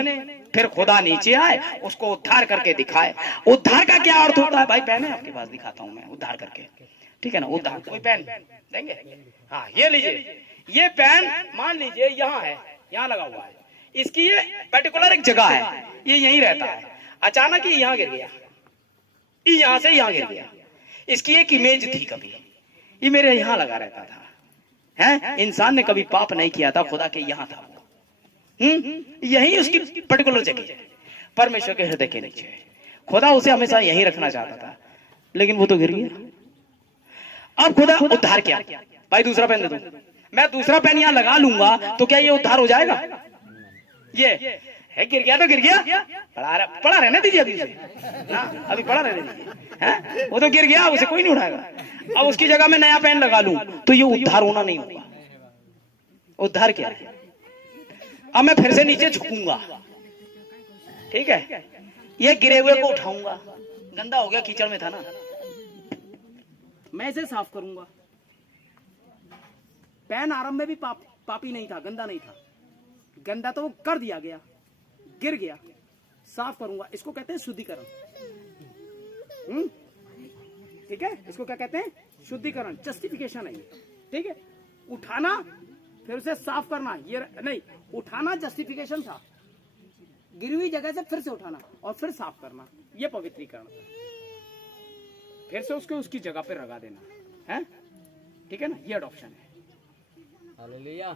फिर खुदा नीचे आए, उसको उद्धार करके दिखाए। उद्धार का क्या अर्थ होता है भाई? पेन है आपके पास, दिखाता हूं मैं उद्धार करके। ठीक है ना? उद्धार, कोई पेन देंगे? हाँ, ये लीजिए। ये पेन मान लीजिए यहाँ है, यहाँ लगा हुआ है, इसकी ये पर्टिकुलर एक जगह है, ये यहीं रहता है। अचानक ये यहाँ गिर गया, ये यहाँ से यहाँ गिर गया। इसकी एक इमेज थी, कभी ये मेरे यहाँ लगा रहता था, है? इंसान ने कभी पाप नहीं किया था, खुदा के यहाँ था। यही उसकी पर्टिकुलर जगह है, परमेश्वर के हृदय के नीचे। खुदा उसे हमेशा यहीं रखना चाहता था, लेकिन वो तो गिर गया। अब खुदा उद्धार क्या? भाई दूसरा पेन दे दो। मैं दूसरा पेन यहाँ लगा लूंगा तो क्या ये उद्धार हो जाएगा? ये है, गिर गया तो गिर गया, पड़ा रहने दीजिए अभी उसे, ना अभी पड़ा रहने दीजिए। वो तो गिर गया, उसे कोई नहीं उठाएगा। अब उसकी जगह में नया पेन लगा लूं तो ये उद्धार होना नहीं होगा। उद्धार क्या है? अब मैं फिर से नीचे झुकूंगा, ठीक है, ये गिरे हुए को उठाऊंगा, गंदा हो गया, कीचड़ में था ना, मैं इसे साफ करूंगा। पेन आरंभ में भी पापी नहीं था, गंदा नहीं था, गंदा तो वो कर दिया गया, गिर गया, साफ करूंगा। इसको कहते हैं शुद्धिकरण। ठीक है, इसको क्या कहते हैं? शुद्धिकरण, जस्टिफिकेशन है ये। ठीक है, उठाना फिर उसे साफ करना, ये नहीं, उठाना जस्टिफिकेशन था, गिरी हुई जगह से फिर से उठाना और फिर साफ करना, ये पवित्रीकरण था। फिर से उसको उसकी जगह पर लगा देना है। ठीक है ना? ये अडॉप्शन है। हालेलुया,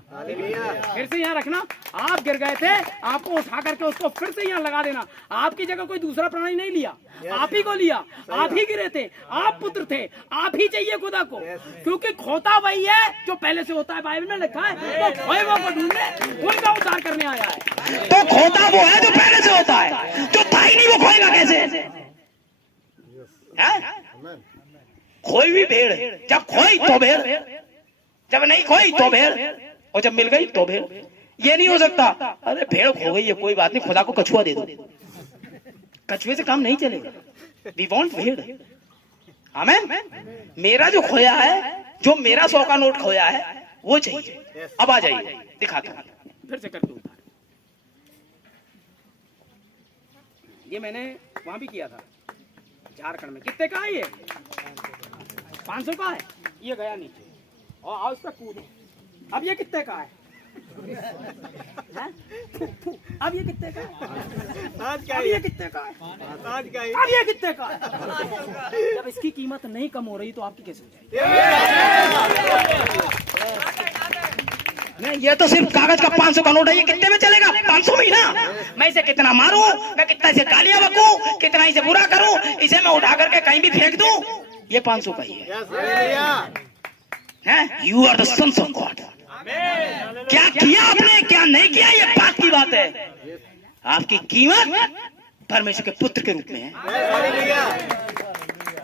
फिर से यहाँ रखना। आप गिर गए थे, आपको उठा करके उसको फिर से यहाँ लगा देना। आपकी जगह कोई दूसरा प्राणी नहीं लिया, आप ही को लिया। आप ही गिरे थे, आप पुत्र थे, आप ही चाहिए खुदा को, क्योंकि खोता वही है जो पहले से होता है। बाइबल में लिखा है, तो खोए हुए को ढूंढने, उनका उद्धार करने आया है। तो खोता वो है जो पहले से होता है, जो था ही नहीं वो खोएगा कैसे? खोई हुई भेड़, जब खोई तो भेड़, जब नहीं खोई तो भेड़, और जब मिल गई तो भेड़। ये नहीं हो सकता, अरे भेड़ खो गई है, कोई बात नहीं, खुदा को कछुआ दे दो, कछुए से काम नहीं चलेगा। वी वांट भेड़। आमेन। मेरा जो खोया है, जो मेरा 100 का नोट खोया है वो चाहिए। अब आ जाइए, दिखाता हूं, फिर से कर दूं। ये मैंने वहां भी किया था, झारखंड में। कितने का है ये? 500 का है। ये गया नीचे और आओ इस पर कूदो। अब ये कितने का है? अब ये कितने का है? अब ये कितने का है? अब ये कितने का है? जब इसकी कीमत नहीं कम हो रही तो आपकी कैसे हो जाएगी? नहीं, ये तो सिर्फ कागज का 500 का नोट है। ये कितने में चलेगा? 500 में ही ना। मैं इसे कितना मारूं, मैं कितना इसे गालियां बकूं, कितना इसे बुरा करूं, इसे मैं उठा करके कहीं भी फेंक दूं, ये 500 का ही है। You are the sons of God. क्या किया आपने, क्या नहीं किया, ये बात की बात है। आपकी कीमत परमेश्वर के पुत्र के रूप में है।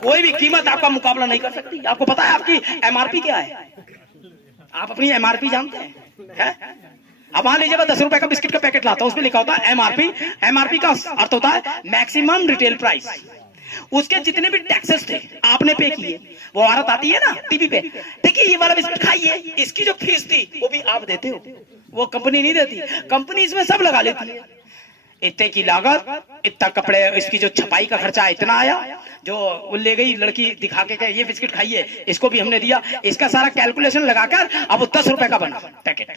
कोई भी कीमत आपका मुकाबला नहीं कर सकती। आपको पता है आपकी एमआरपी क्या है? आप अपनी एमआरपी जानते हैं? अब मान लीजिए मैं 10 रुपए का बिस्किट का पैकेट लाता हूं, उसमें लिखा होता है एमआरपी। एमआरपी का अर्थ होता है मैक्सिमम रिटेल प्राइस। उसके जितने भी टैक्सेस थे आपने पे किए, वो औरत आती है ना टीवी पे, देखिए ये वाला बिस्किट खाइए, इसकी जो फीस थी वो भी आप देते हो, वो कंपनी नहीं देती। कंपनी इसमें सब लगा लेती है। इतने की लागत, इतना कपड़े, इसकी जो छपाई का खर्चा इतना आया, जो वो ले गई लड़की दिखा के ये बिस्किट खाइए, इसको भी हमने दिया, इसका सारा कैलकुलेशन लगाकर अब वो 10 रुपए का बना पैकेट।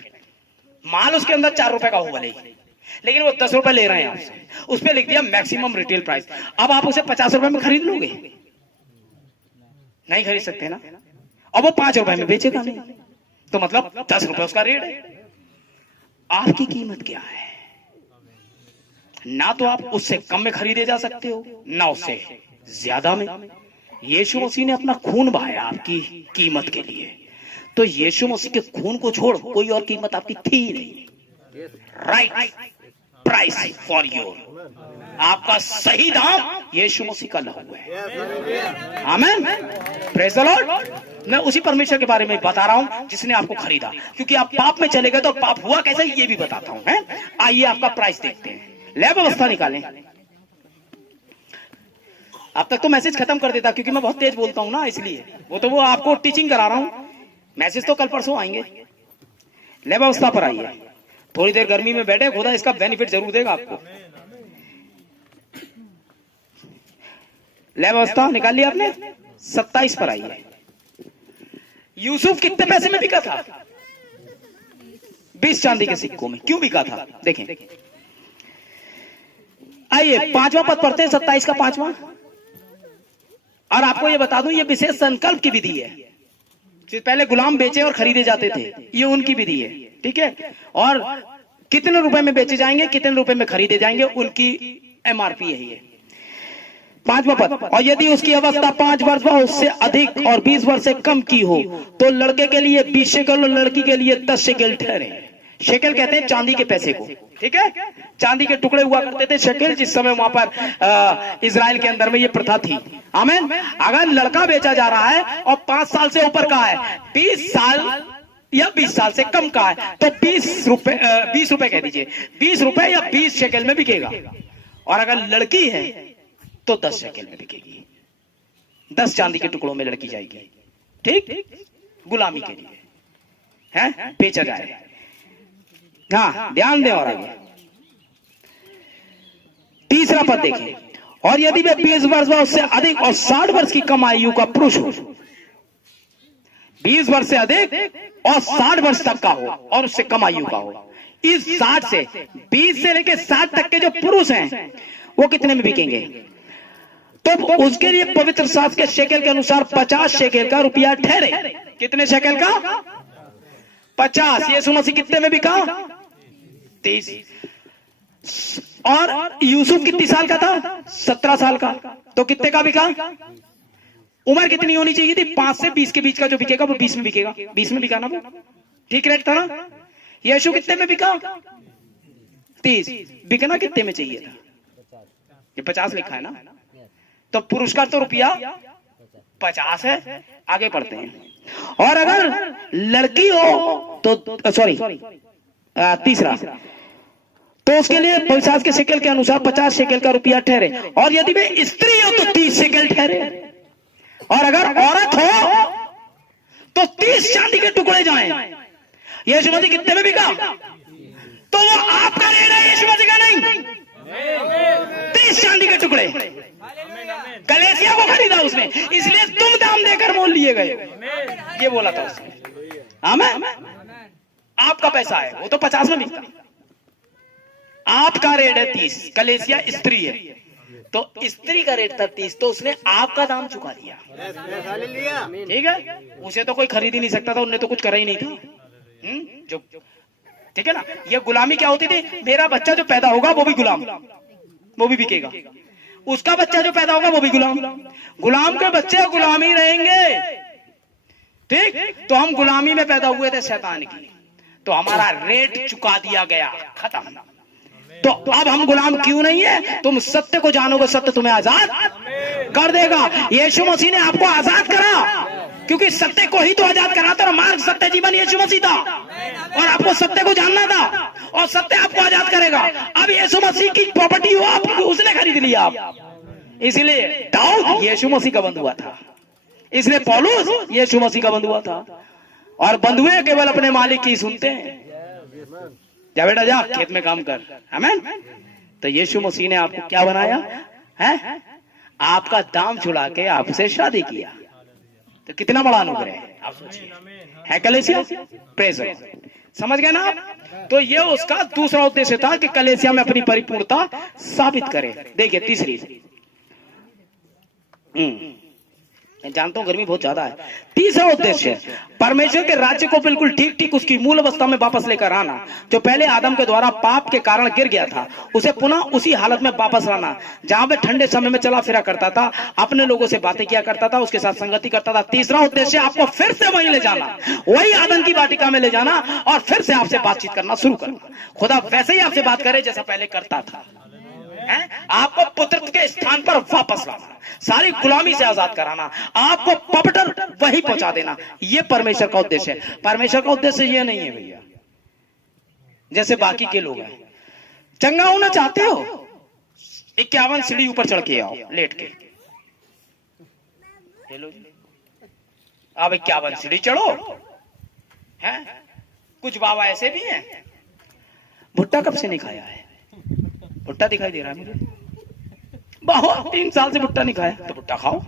माल उसके अंदर 4 रुपए का हो भले, लेकिन वो 10 रुपए ले रहे हैं आपसे। उस पर लिख दिया मैक्सिमम रिटेल प्राइस। अब आप उसे 50 रुपए में खरीद लोगे? नहीं खरीद सकते ना। अब वो 5 रुपए में बेचेगा नहीं, तो मतलब 10 रुपए उसका रेट है। आपकी कीमत क्या है? ना तो आप उससे कम में खरीदे जा सकते हो, ना उससे ज्यादा में। यीशु मसीह ने अपना खून बहाया आपकी कीमत के लिए, तो यीशु मसीह के खून को छोड़ कोई और कीमत आपकी थी ही नहीं। राइट प्राइस फॉर योर, आपका सही दाम यीशु मसीह का लहू है। आमीन, प्रेज द लॉर्ड। मैं उसी परमेश्वर के बारे में बता रहा हूं जिसने आपको खरीदा, क्योंकि आप पाप में चले गए तो पाप हुआ कैसे ये भी बताता हूं। है, आइए आपका प्राइस देखते हैं। लैब अवस्था निकालें। अब तक तो मैसेज खत्म कर देता, क्योंकि मैं बहुत तेज बोलता हूं ना, इसलिए वो आपको टीचिंग करा रहा हूं। मैसेज तो कल परसों आएंगे। लैब अवस्था पर आइए। थोड़ी देर गर्मी में बैठे, खुदा इसका बेनिफिट जरूर देगा आपको। लैब अवस्था निकाल लिया आपने? 27 पर आइए। यूसुफ कितने पैसे में बिका था? 20 चांदी के सिक्कों में। क्यों बिका था देखें। आइए 5वां पद पढ़ते हैं, 27 का 5वां। और आपको ये बता दूं, ये विशेष संकल्प की विधि है। पहले गुलाम बेचे और खरीदे जाते थे, ये उनकी विधि है, ठीक है। और कितने रुपए में बेचे जाएंगे, कितने रुपए में खरीदे जाएंगे, उनकी एमआरपी यही है। 5वां पद, और यदि उसकी अवस्था 5 वर्ष व उससे अधिक और 20 वर्ष से कम की हो तो लड़के के लिए 20 शेकल और लड़की के लिए 10 शेकल ठहरे। शेकल कहते हैं चांदी के पैसे को, ठीक है। चांदी के टुकड़े हुआ करते थे शेकल, जिस समय वहां पर इजराइल के अंदर में ये प्रथा थी। आमीन। अगर लड़का बेचा जा रहा है और 5 साल से ऊपर का है, 20 साल या 20 साल से कम का है, तो 20 रुपए कह दीजिए, 20 रुपए या 20 शेकल में बिकेगा। और अगर लड़की है तो 10 शेकल में बिकेगी। 10 चांदी के टुकड़ों में लड़की जाएगी, ठीक, गुलामी के लिए, है, बेचा जाए। हाँ, ध्यान दें। और आगे 3रा पद देखिए, और यदि वे 20 वर्ष व उससे अधिक और 60 वर्ष की कम आयु का पुरुष हो, 20 वर्ष से अधिक और 60 वर्ष तक का हो और उससे कम आयु का हो, इस 60 से 20 से लेकर 60 तक के जो पुरुष हैं वो कितने में बिकेंगे? तो उसके लिए पवित्र शास्त्र के शेकेल के अनुसार 50 शेकेल का रुपया ठहरे। कितने शेकेल का? 50। यीशु मसीह कितने में बिका? 30। और यूसुफ कितनी साल का था? 17 साल का। तो कितने का बिका? उम्र कितनी होनी चाहिए थी? 5 से 20 के बीच का जो बिकेगा वो 20 में बिकेगा। 20 में बिका ना वो, ठीक करेक्ट था ना। यीशु कितने में बिका? 30। बिकना कितने में चाहिए था? ये 50 लिखा है ना, तो पुरस्कार तो रुपया 50 है। आगे पढ़ते हैं। और अगर लड़की हो तो सॉरी 3रा, तो उसके लिए 50 के शेकेल के अनुसार 50 शेकेल का रुपया ठहरे, और यदि वे स्त्री हो तो 30 शेकेल ठहरे, और अगर औरत हो तो 30 चांदी के टुकड़े जाएं। यीशु मसीह कितने में बिका? तो वो आपका रेट है, यीशु मसीह का नहीं। 30 चांदी के टुकड़े कलेसिया को खरीदा उसने, इसलिए तुम दाम देकर मोल लिए गए, ये बोला था उसने। आमीन। आपका पैसा है, वो तो 50 में बिकता, आपका रेट है 30, कलेसिया स्त्री है तो स्त्री का रेट था 30, तो उसने आपका दाम चुका दिया, ठीक है। उसे तो कोई खरीद ही नहीं सकता था, उन्हें तो कुछ करा ही नहीं था। जो ठीक है ना, ये गुलामी क्या होती थी? मेरा बच्चा जो पैदा होगा वो भी गुलाम, वो भी बिकेगा, उसका बच्चा जो पैदा होगा वो भी गुलाम, गुलाम के बच्चे गुलामी रहेंगे, ठीक। तो हम गुलामी में पैदा हुए थे शैतान की, तो हमारा रेट चुका दिया गया, खत्म। तो अब हम गुलाम क्यों नहीं है? तुम सत्य को जानोगे, सत्य तुम्हें आजाद कर देगा। यीशु मसीह ने आपको आजाद करा, क्योंकि सत्य को ही तो आजाद कराता, और मार्ग सत्य जीवन यीशु मसीह था, और आपको सत्य को जानना था, और सत्य आपको आजाद करेगा। अब यीशु मसीह की प्रॉपर्टी हो आप, उसने खरीद लिया आप। इसलिए दाऊद यीशु मसीह का बंधु हुआ था, इसलिए पौलुस यीशु मसीह का बंधु हुआ था, और बंधुए केवल अपने मालिक की सुनते हैं। जा बेटा जा, खेत में काम कर। आमीन। तो यीशु मसीह ने आपको क्या बनाया है? आपका दाम छुड़ा के आपसे शादी किया, तो कितना बड़ा अनुग्रह है, आप सोचिए, है कलेसिया। Praise the Lord. समझ गए ना आप? तो ये उसका दूसरा उद्देश्य था कि कलेसिया में अपनी परिपूर्णता साबित करे। देखिए तीसरी, मैं जानता हूं गर्मी बहुत ज्यादा है। तीसरा उद्देश्य परमेश्वर के राज्य को बिल्कुल ठीक ठीक उसकी मूल अवस्था में वापस लेकर आना। जो पहले आदम के द्वारा पाप के कारण गिर गया था, उसे पुनः उसी हालत में वापस लाना जहां पे ठंडे समय में चला फिरा करता था, अपने लोगों से बातें किया करता था, उसके साथ संगति करता था। तीसरा उद्देश्य आपको फिर से वहीं ले जाना, वही आदम की वाटिका में ले जाना, और फिर से आपसे बातचीत करना शुरू करना। खुदा वैसे ही आपसे बात करे जैसा पहले करता था, आपको पुत्र के स्थान पर वापस लाना, सारी गुलामी से आजाद कराना, आपको पपटर वही पहुंचा देना। ये परमेश्वर का उद्देश्य है। परमेश्वर का उद्देश्य ये नहीं है भैया जैसे बाकी के लोग हैं। चंगा होना चाहते हो, 51 सीढ़ी ऊपर चढ़ के आओ लेट के। हेलो जी, अब 51 सीढ़ी चढ़ो। हैं कुछ बाबा ऐसे भी हैं, भुट्टा कब से नहीं खाया है? भुट्टा दिखाई दे रहा है मुझे, बहुत 3 साल से भुट्टा नहीं खाया, तो भुट्टा खाओ,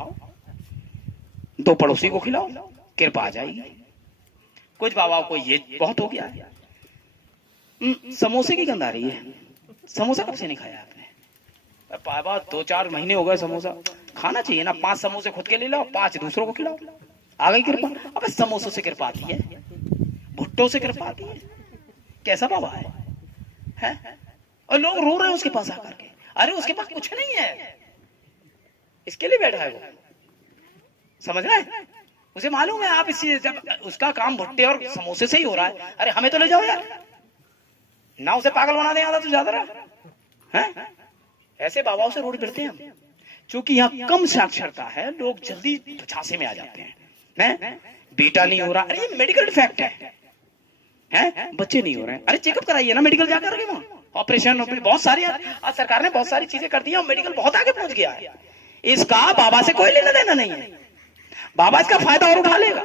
2 पड़ोसी को खिलाओ, कृपा आ जाएगी। कुछ बाबाओं को ये बहुत हो गया है। समोसे की गंध आ रही है, समोसा कब से नहीं खाया आपने? बाबा 2-4 महीने हो गए, समोसा खाना चाहिए ना। 5 समोसे खुद के ले लो, 5 दूसरों को खिलाओ, आ गई कृपा। अब समोसों से कृपा आती है, भुट्टों से कृपा आती है। कैसा बाबा है? और लोग रो रहे हैं उसके पास आकर के, अरे उसके पास कुछ नहीं है, इसके लिए बैठा है वो, समझ रहे हैं? उसे मालूम है आप इसी, जब उसका काम भुट्टे और समोसे से ही हो रहा है, अरे हमें तो ले जाओ यार ना, उसे पागल बना दे आधा तो ज्यादा रहा है। ऐसे बाबाओं से रोड फिरते हैं हम, क्योंकि यहाँ कम साक्षरता है, लोग जल्दी झांसे में आ जाते हैं। बेटा नहीं हो रहा, अरे ये मेडिकल फैक्ट है। बच्चे नहीं हो रहे हैं, अरे चेकअप कराइए ना मेडिकल जाकर के, वहां ऑपरेशन बहुत सारी आज सरकार ने बहुत सारी चीजें कर दी है, मेडिकल बहुत आगे पहुंच गया है। इसका बाबा से कोई लेना देना नहीं है, बाबा इसका फायदा और उठा लेगा।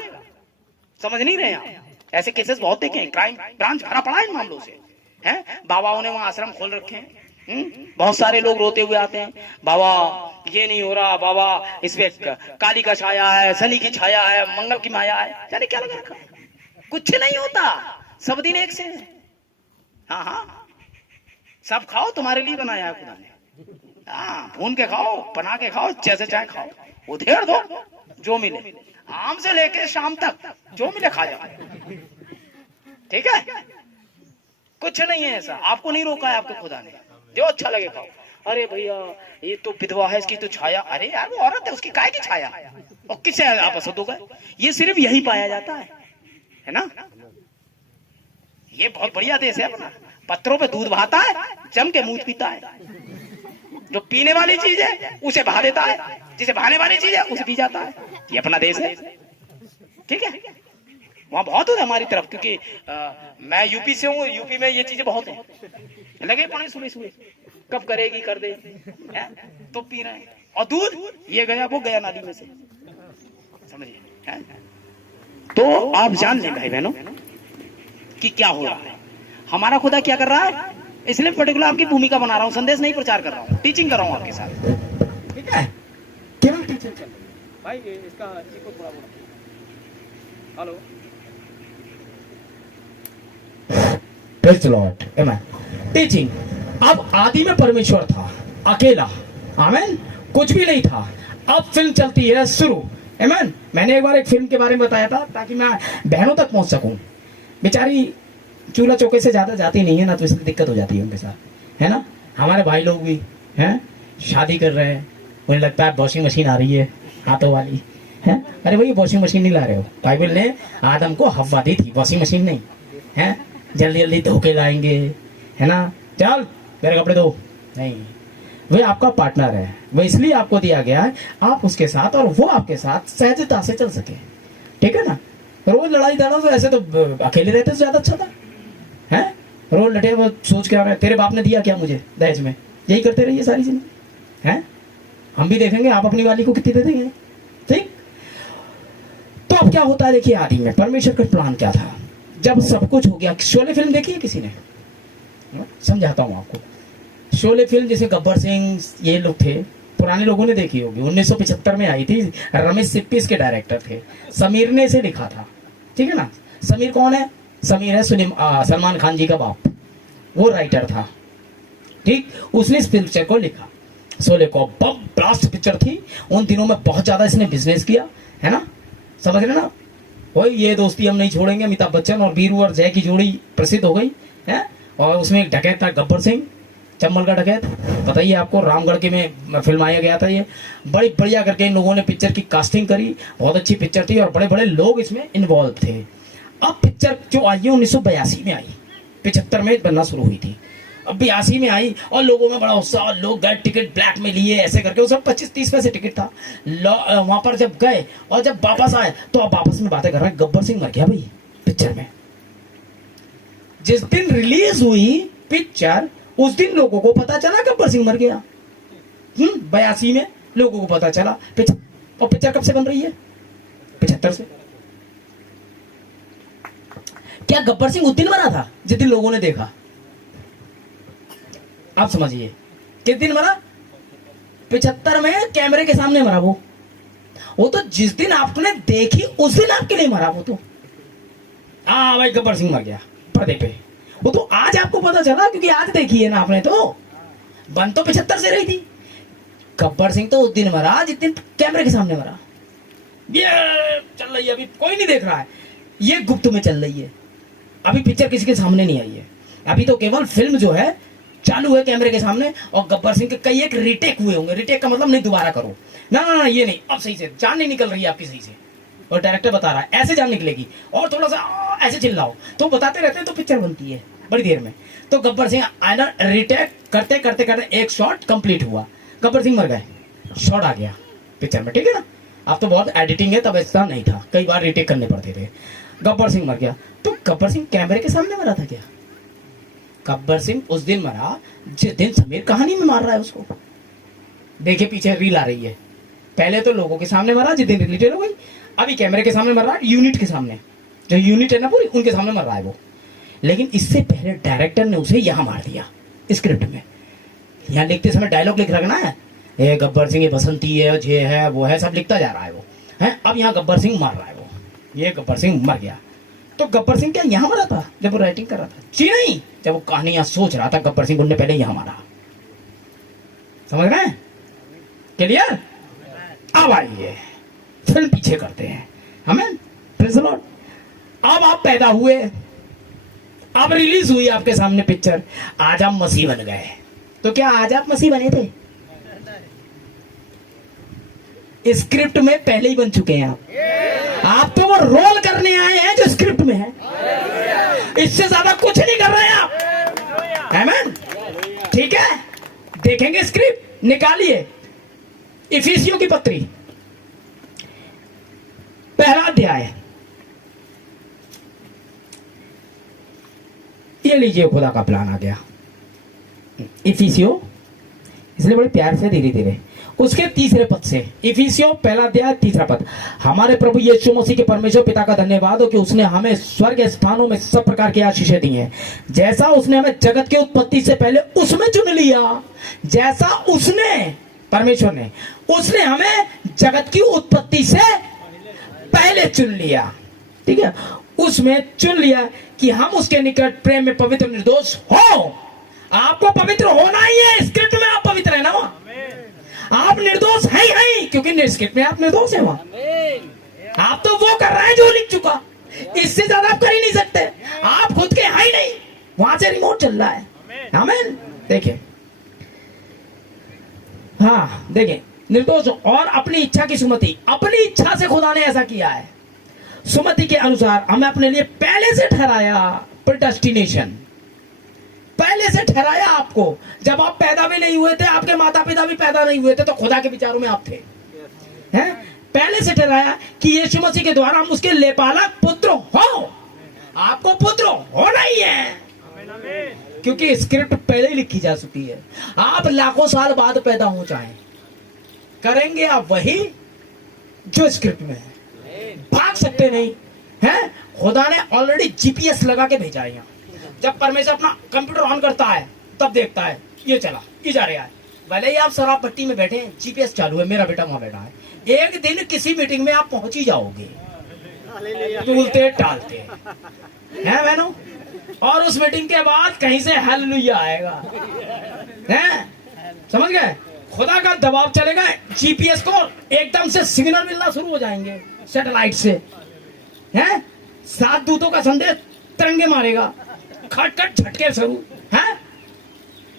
समझ नहीं रहे आप? ऐसे केसेस बहुत देखे हैं, क्राइम ब्रांच भरा पड़ा है इन मामलों से। हैं बाबाओं ने वहां आश्रम खोल रखे हैं, बहुत सारे लोग रोते हुए आते हैं, बाबा ये नहीं हो रहा, बाबा इसमें काली का छाया है, शनि की छाया है, मंगल की माया है, जाने क्या लगा रखा है। कुछ नहीं होता, सब दिन एक से है। हाँ सब खाओ, तुम्हारे लिए बनाया है खुदा ने। भून के खाओ, बना के खाओ, जैसे चाहे खाओ, उधेड़ दो जो मिले, आम से लेके शाम तक जो मिले खा जाओ, ठीक है? कुछ नहीं है ऐसा, आपको नहीं रोका है आपके खुदा ने, जो अच्छा लगे खाओ। अरे भैया ये तो विधवा है, इसकी तो छाया, अरे यार वो औरत है, उसकी काय की छाया, और किससे आप असद हो गए? ये सिर्फ यही पाया जाता है ना? ये बहुत बढ़िया देश है अपना, पत्थरों पे दूध बहाता है, जम के मूत पीता है। जो पीने वाली चीज है उसे बहा देता है, जिसे बहाने वाली चीज है उसे पी जाता है। ये अपना देश है, ठीक है? वहां बहुत होता है हमारी तरफ, क्योंकि मैं यूपी से हूँ, यूपी में ये चीजें बहुत हैं। लगे पड़े सुबह सुबह, कब करेगी कर दे है? तो पी रहे हैं। और दूध ये गया वो गया नाली में से, समझिए है? तो आप जान लें भाई बहनों कि क्या हो रहा है, हमारा खुदा क्या कर रहा है। इसलिए पर्टिकुलर आपकी भूमिका बना रहा हूँ, संदेश नहीं प्रचार कर रहा हूँ, टीचिंग कर रहा हूँ आपके साथ, ठीक है, केवल टीचिंग चल भाई इसका इको थोड़ा बोला। Hello praise the Lord, amen. Teaching. अब आदि में परमेश्वर था अकेला, आमेन, कुछ भी नहीं था। अब फिल्म चलती है शुरू, आमेन। मैंने एक बार एक फिल्म के बारे में बताया था ताकि मैं बहनों तक पहुंच सकूं। बेचारी चूल्हा चौके से ज्यादा जाती नहीं है ना, तो इसलिए दिक्कत हो जाती है उनके साथ, है ना। हमारे भाई लोग भी हैं, शादी कर रहे हैं, उन्हें लगता है वॉशिंग मशीन आ रही है हाथों वाली, है। अरे भाई वॉशिंग मशीन नहीं ला रहे हो, बाइबल ने आदम को हव्वा दी थी, वॉशिंग मशीन नहीं है। जल्दी जल्दी धो के लाएंगे, है ना, चल मेरे कपड़े धो, नहीं। वह आपका पार्टनर है, वह इसलिए आपको दिया गया है आप उसके साथ और वो आपके साथ सहजता से चल सके, ठीक है ना। रोज लड़ाई झगड़ा तो ऐसे तो अकेले रहते तो ज्यादा अच्छा था, है। रोज लटे वो सोच के आ रहे तेरे बाप ने दिया क्या मुझे दहेज में, यही करते रहिए सारी चीजें, हैं। हम भी देखेंगे आप अपनी वाली को कितनी दे देंगे, ठीक। तो अब क्या होता है, देखिए आदि में परमेश्वर का प्लान क्या था। जब सब कुछ हो गया, शोले फिल्म देखी है किसी ने? समझाता हूं आपको। शोले फिल्म जैसे गब्बर सिंह ये लोग थे, पुराने लोगों ने देखी होगी, 1975 में आई थी। रमेश सिप्पी इसके डायरेक्टर थे, समीर ने इसे लिखा था, ठीक है ना। समीर कौन है? समीर है सलमान खान जी का बाप, वो राइटर था, ठीक। उसने इस पिक्चर को लिखा, शोले को। बम ब्लास्ट पिक्चर थी उन दिनों में, बहुत ज्यादा इसने बिजनेस किया, है ना, समझ रहे ना। वही ये दोस्ती हम नहीं छोड़ेंगे, अमिताभ बच्चन और वीरू और जय की जोड़ी प्रसिद्ध हो गई है। और उसमें एक डकैत था गब्बर सिंह, चंबल का डकैत, बताइए आपको, रामगढ़ के में फिल्माया गया था ये। बड़ी बढ़िया करके इन लोगों ने पिक्चर की कास्टिंग करी, बहुत अच्छी पिक्चर थी और बड़े बड़े लोग इसमें इन्वॉल्व थे। अब पिक्चर जो आई है 1982 में आई, 75 में बनना शुरू हुई थी, अब 82 में आई और लोगों में बड़ा उत्साह, लोग गए टिकट ब्लैक में लिए, ऐसे करके, वो सब 25-30 पैसे टिकट था। वहां पर जब गए और जब वापस आए तो अब आपस में बातें कर रहे हैं, गब्बर सिंह मर गया भाई पिक्चर में। जिस दिन रिलीज हुई पिक्चर उस दिन लोगों को पता चला गब्बर सिंह मर गया। 82 में लोगों को पता चला। और पिक्चर कब से बन रही है? 75 से। क्या गब्बर सिंह उस दिन मरा था जिस दिन लोगों ने देखा? आप समझिए, किस दिन मरा? 75 में कैमरे के सामने मरा वो तो जिस दिन आपने देखी उस दिन आपके लिए मरा वो तो। भाई गब्बर सिंह मर गया पर्दे पे, वो तो आज आपको पता चला क्योंकि आज देखी है ना आपने। तो बन तो 75 से रही थी। गब्बर सिंह तो उस दिन मरा जिस दिन कैमरे के सामने मरा। ये चल रही है, अभी कोई नहीं देख रहा है, ये गुप्त में चल रही है, अभी पिक्चर किसी के सामने नहीं आई है। अभी तो केवल फिल्म जो है चालू है कैमरे के सामने, और गब्बर सिंह के कई एक रीटेक हुए होंगे। रीटेक का मतलब नहीं दोबारा करो, ना ये नहीं, अब सही से जान नहीं निकल रही है आपकी सही से, और डायरेक्टर बता रहा है ऐसे जान निकलेगी, और थोड़ा सा ऐसे चिल्लाओ, तो बताते रहते हैं तो पिक्चर बनती है बड़ी देर में। तो गब्बर सिंह आना रीटेक करते करते करते एक शॉट कंप्लीट हुआ, गब्बर सिंह मर गए, शॉट आ गया पिक्चर में, ठीक है ना। अब तो बहुत एडिटिंग है, तब ऐसा नहीं था, कई बार रीटेक करने पड़ते थे। गब्बर सिंह मर गया, तो गब्बर सिंह कैमरे के सामने मरा था क्या? गब्बर सिंह उस दिन मरा जिस दिन समीर कहानी में मार रहा है उसको। देखिए पीछे रील आ रही है, पहले तो लोगों के सामने मरा जिस दिन रिलीज हो गई, अभी कैमरे के सामने मर रहा है, यूनिट के सामने, जो यूनिट है ना पूरी, उनके सामने मर रहा है वो। लेकिन इससे पहले डायरेक्टर ने उसे यहां मार दिया स्क्रिप्ट में। यहाँ लिखते समय डायलॉग लिख रखना है, ये गब्बर सिंह, ये बसंती है, ये है, वो है, सब लिखता जा रहा है वो है। अब यहाँ गब्बर सिंह मार रहा है वो, ये गब्बर सिंह मर गया। तो गब्बर सिंह क्या यहाँ मरा था जब वो राइटिंग कर रहा था? जी नहीं, जब वो कहानी यहाँ सोच रहा था गब्बर सिंह उनने पहले यहाँ मारा। समझ रहे हैं? क्लियर? अब आइए फिल्म पीछे करते हैं हमें। Praise the Lord. अब आप पैदा हुए, अब रिलीज हुई आपके सामने पिक्चर, आज आप मसीह बन गए। तो क्या आज आप मसीह बने थे? स्क्रिप्ट में पहले ही बन चुके हैं आप तो वो रोल करने आए हैं जो स्क्रिप्ट में है, इससे ज्यादा कुछ नहीं कर रहे हैं आप। आमीन, ठीक है। देखेंगे स्क्रिप्ट, निकालिए इफिसियों की पत्री, पहला अध्याय ये लीजिए खुदा का प्लान आ गया। इफिसियो, इसलिए बड़े प्यार से धीरे धीरे उसके तीसरे पद से, इफिसियो पहला अध्याय तीसरा पद। हमारे प्रभु यीशु मसीह के परमेश्वर पिता का धन्यवाद हो कि उसने हमें स्वर्ग स्थानों में सब प्रकार की आशीषें दी हैं, जैसा उसने हमें जगत की उत्पत्ति से पहले उसमें चुन लिया। जैसा उसने, परमेश्वर ने, उसने हमें जगत की उत्पत्ति से पहले चुन लिया, ठीक है, उसमें चुन लिया कि हम उसके निकट प्रेम में पवित्र निर्दोष हो। आपको पवित्र होना ही है, स्क्रिप्ट में आप पवित्र है ना, वहां आप निर्दोष है ही, क्योंकि स्क्रिप्ट में आप निर्दोष है। वहां आप तो वो कर रहे हैं जो लिख चुका, इससे ज्यादा आप कर ही नहीं सकते। आप खुद के है ही नहीं, वहां से रिमोट चल रहा है। आमीन। देखिए, हाँ देखिए, निर्दोष और अपनी इच्छा की सुमति, अपनी इच्छा से खुदा ने ऐसा किया है, सुमति के अनुसार हमें अपने लिए पहले से ठहराया। प्रेडेस्टिनेशन, पहले से ठहराया आपको। जब आप पैदा भी नहीं हुए थे, आपके माता पिता भी पैदा नहीं हुए थे, तो खुदा के विचारों में आप थे, हैं? पहले से ठहराया कि यीशु मसीह के द्वारा हम उसके लेपालक पुत्र हो। आपको पुत्र होना ही है, क्योंकि स्क्रिप्ट पहले ही लिखी जा चुकी है। आप लाखों साल बाद पैदा हो चाहे, करेंगे आप वही जो स्क्रिप्ट में है, भाग सकते नहीं है। खुदा ने ऑलरेडी जीपीएस लगा के भेजा है यहाँ। जब परमेश्वर अपना कंप्यूटर ऑन करता है तब देखता है ये चला, ये जा रहा है। भले ही आप शराब पट्टी में बैठे हैं, जीपीएस चालू है, मेरा बेटा वहां बैठा है। एक दिन किसी मीटिंग में आप पहुंच ही जाओगे, टूलते टालते हैं बहनों, और उस मीटिंग के बाद कहीं से हालेलुया आएगा, हैं? समझ गए? खुदा का दबाव चलेगा, जीपीएस को एकदम से सिग्नल मिलना शुरू हो जाएंगे सैटेलाइट से, हैं? 7 दूतों का संदेश तिरंगे मारेगा, खटखट झटके शुरू, हैं?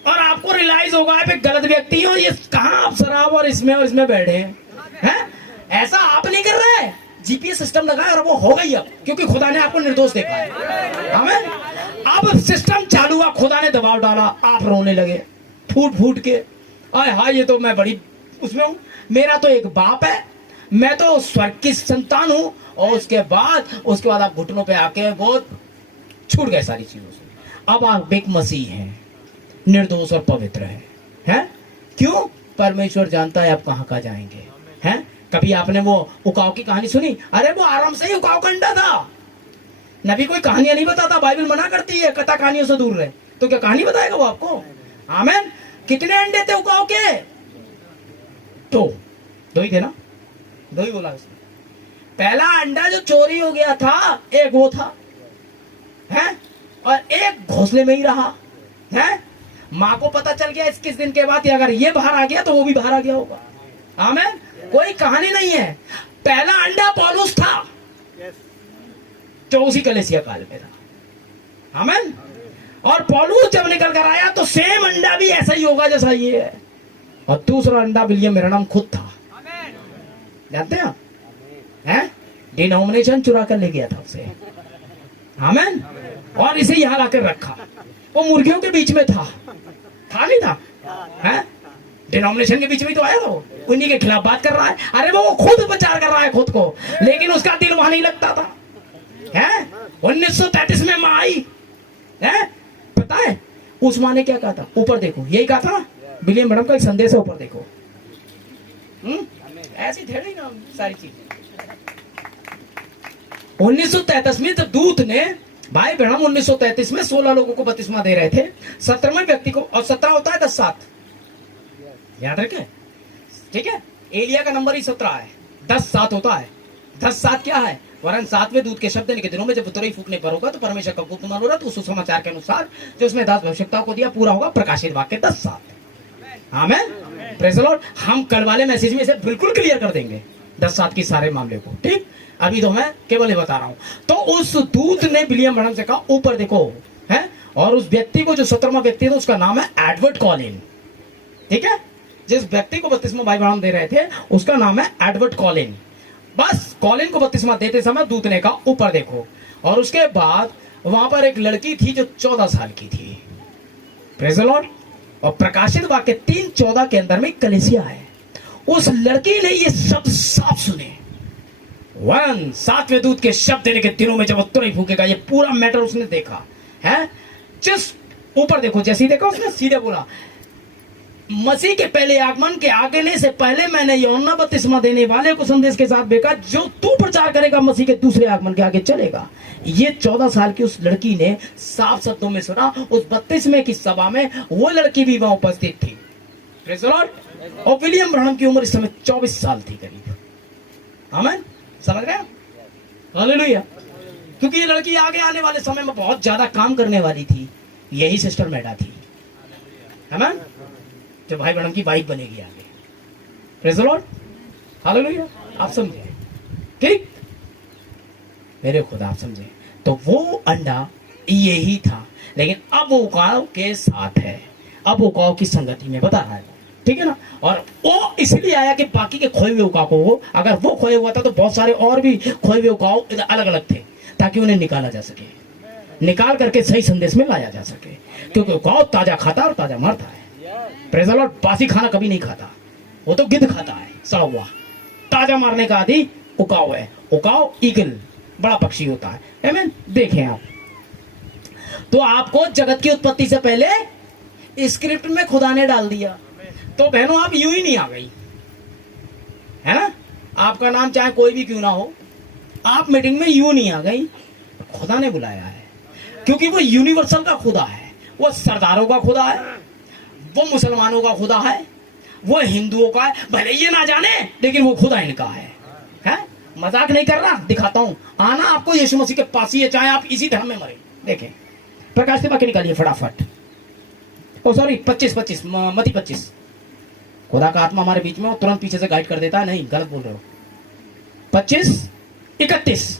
और आपको रियलाइज होगा आप एक गलत व्यक्ति हो, ये कहां आप शराब और इसमें बैठे हैं? ऐसा आप नहीं कर रहे, जीपीएस सिस्टम लगा है और वो हो गई अब, क्योंकि खुदा ने आपको निर्दोष देखा है। हमें अब सिस्टम चालू हुआ, खुदा ने दबाव डाला, आप रोने लगे फूट फूट के, आय हाय ये तो मैं बड़ी उसमें हूं, मेरा तो एक बाप है, मैं तो स्वर्ग की संतान हूं। और उसके बाद आप घुटनों पे आके बहुत छूट गए सारी चीजों से। अब आप एक मसीह हैं, निर्दोष और पवित्र है? क्यों? परमेश्वर जानता है आप कहां जाएंगे, हैं? कभी आपने वो उकाव की कहानी सुनी? अरे वो आराम से ही उकाव का अंडा था। नबी कोई कहानियां नहीं बताता, बाइबल मना करती है कथा कहानियों से दूर रहे, तो क्या कहानी बताएगा वो आपको? आमीन। कितने अंडे थे उकाव के? दो ही थे ना, दो ही बोला उसने। पहला अंडा जो चोरी हो गया था, एक वो था, हैं? और एक घोंसले में ही रहा, हैं? माँ को पता चल गया 21 दिन के बाद, अगर ये बाहर आ गया तो वो भी बाहर आ गया होगा। आमीन। कोई कहानी नहीं है। पहला अंडा पौलुस था, जो उसी कलीसिया काल में था। आमीन। और पौलुस जब निकल कर आया तो सेम अंडा भी ऐसा ही होगा जैसा ये है। और दूसरा अंडा विलियम ब्रैनम खुद था, जानते हैं आप? हैं? डिनोमिनेशन चुरा कर ले गया था उसे, आमीन। और इसे यहां लाकर रखा, वो मुर्गियों के बीच में था नहीं था, हैं? डिनोमिनेशन के बीच में तो आया था, उन्हीं के खिलाफ बात कर रहा है। अरे वो खुद प्रचार कर रहा है खुद को, लेकिन उसका दिल वहां नहीं लगता था, हैं? 1933 में माँ आई, हैं? पता है उस माँ ने क्या कहा था? ऊपर देखो, यही कहा था विलियम ब्रैनम का एक संदेश है, ऊपर देखो। ऐसी थे नहीं ना सारी चीजें। 1933 में जब दूत ने, भाई ब्रैनम 1933 में 16 लोगों को बपतिस्मा दे रहे थे, 17वें व्यक्ति को, और 17 होता है 10-7, याद रखें, ठीक है? एलिया का नंबर ही 17 है, 10-7 होता है। 10-7 क्या है? वरन 7वें दूत के शब्द के दिनों में जब तुरई फूकने पर होगा तो परमेश्वर का गुप्त मनोरथ उस सुसमाचार के अनुसार जो उसने 10 भविष्यताओं को दिया पूरा होगा। प्रकाशित वाक्य 10-7। आमीन। Praise the Lord. हम कल वाले मैसेज में इसे बिल्कुल क्लियर कर देंगे 10-7 की सारे मामले को, ठीक? अभी तो मैं केवल ये बता रहा हूं। तो उस दूत ने विलियम ब्रैनम से कहा ऊपर देखो, है? और उस व्यक्ति को, जो 17वां व्यक्ति था, उसका नाम है एडवर्ड कॉलिन, ठीक है? जिस व्यक्ति को बपतिस्मा भाई ब्रैनम दे रहे थे उसका नाम है एडवर्ड कॉलिन। बस कॉलिन को बपतिस्मा देते समय दूत ने कहा ऊपर देखो। और उसके बाद वहां पर एक लड़की थी जो 14 साल की थी। Praise the Lord. और प्रकाशित वाक्य 3:14 के अंदर में कलीसिया है। उस लड़की ने ये शब्द साफ सुने, 7वें दूत के शब्द देने के दिनों में जब वो तुरई फूकेगा, ये पूरा मैटर उसने देखा है। जस्ट ऊपर देखो, जैसे ही देखो उसने सीधे बोला, मसीह के पहले आगमन के आगने से पहले मैंने यूहन्ना बपतिस्मा देने वाले को संदेश के साथ भेजा, जो तू प्रचार करेगा मसीह के दूसरे आगमन के आगे चलेगा। ये 14 साल की उस लड़की ने साफ शब्दों में सुना। उस 32वें की सभा में वो लड़की भी वहां उपस्थित थी। Praise the Lord. और विलियम ब्रैनम की उम्र इस समय 24 साल थी करीब। आमीन, समझ रहे हैं? हालेलुया। क्योंकि ये लड़की आगे आने वाले समय में बहुत ज्यादा काम करने वाली थी। यही सिस्टर मैडा थी, आमीन, जो भाई ब्रैनम की वाइफ बनेगी आगे। Praise the Lord, hallelujah. आप समझे? ठीक, मेरे खुदा, आप समझे? तो वो अंडा यही था, लेकिन अब वो उकाव के साथ है, अब वो उकाव की संगति में बता रहा है, ठीक है ना? और वो इसलिए आया कि बाकी के खोए हुए उकाव को, अगर वो खोए हुआ था तो बहुत सारे और भी खोए हुए उकाव अलग अलग थे, ताकि उन्हें निकाला जा सके, निकाल करके सही संदेश में लाया जा सके। क्योंकि उकाव ताजा खाता और ताजा मरता है। Praise the Lord. बासी खाना कभी नहीं खाता, वो तो गिद्ध खाता है, सड़ा हुआ। ताजा मारने का आदि उकाव है। उकाव ईगल, बड़ा पक्षी होता है। आमीन। देखें आप, तो आपको जगत की उत्पत्ति से पहले स्क्रिप्ट में खुदा ने डाल दिया। तो बहनों, आप यूं ही नहीं आ गई, है ना? आपका नाम चाहे कोई भी क्यों ना हो, आप मीटिंग में यूं नहीं आ गई। खुदा ने बुलाया है, क्योंकि वो यूनिवर्सल का खुदा है। वो सरदारों का खुदा है, वो मुसलमानों का खुदा है, वो हिंदुओं का है। भले ये ना जाने, लेकिन वो खुदा इनका है। मजाक नहीं कर रहा, दिखाता हूं। आना आपको यीशु मसीह के पास ही है, चाहे आप इसी धर्म में मरे। देखें, प्रकाश से बाकी निकालिए फटाफट। ओ सॉरी, 25 मती 25। खुदा का आत्मा हमारे बीच में, वो तुरंत पीछे से गाइड कर देता है। नहीं, गलत बोल रहे हो। 25:31।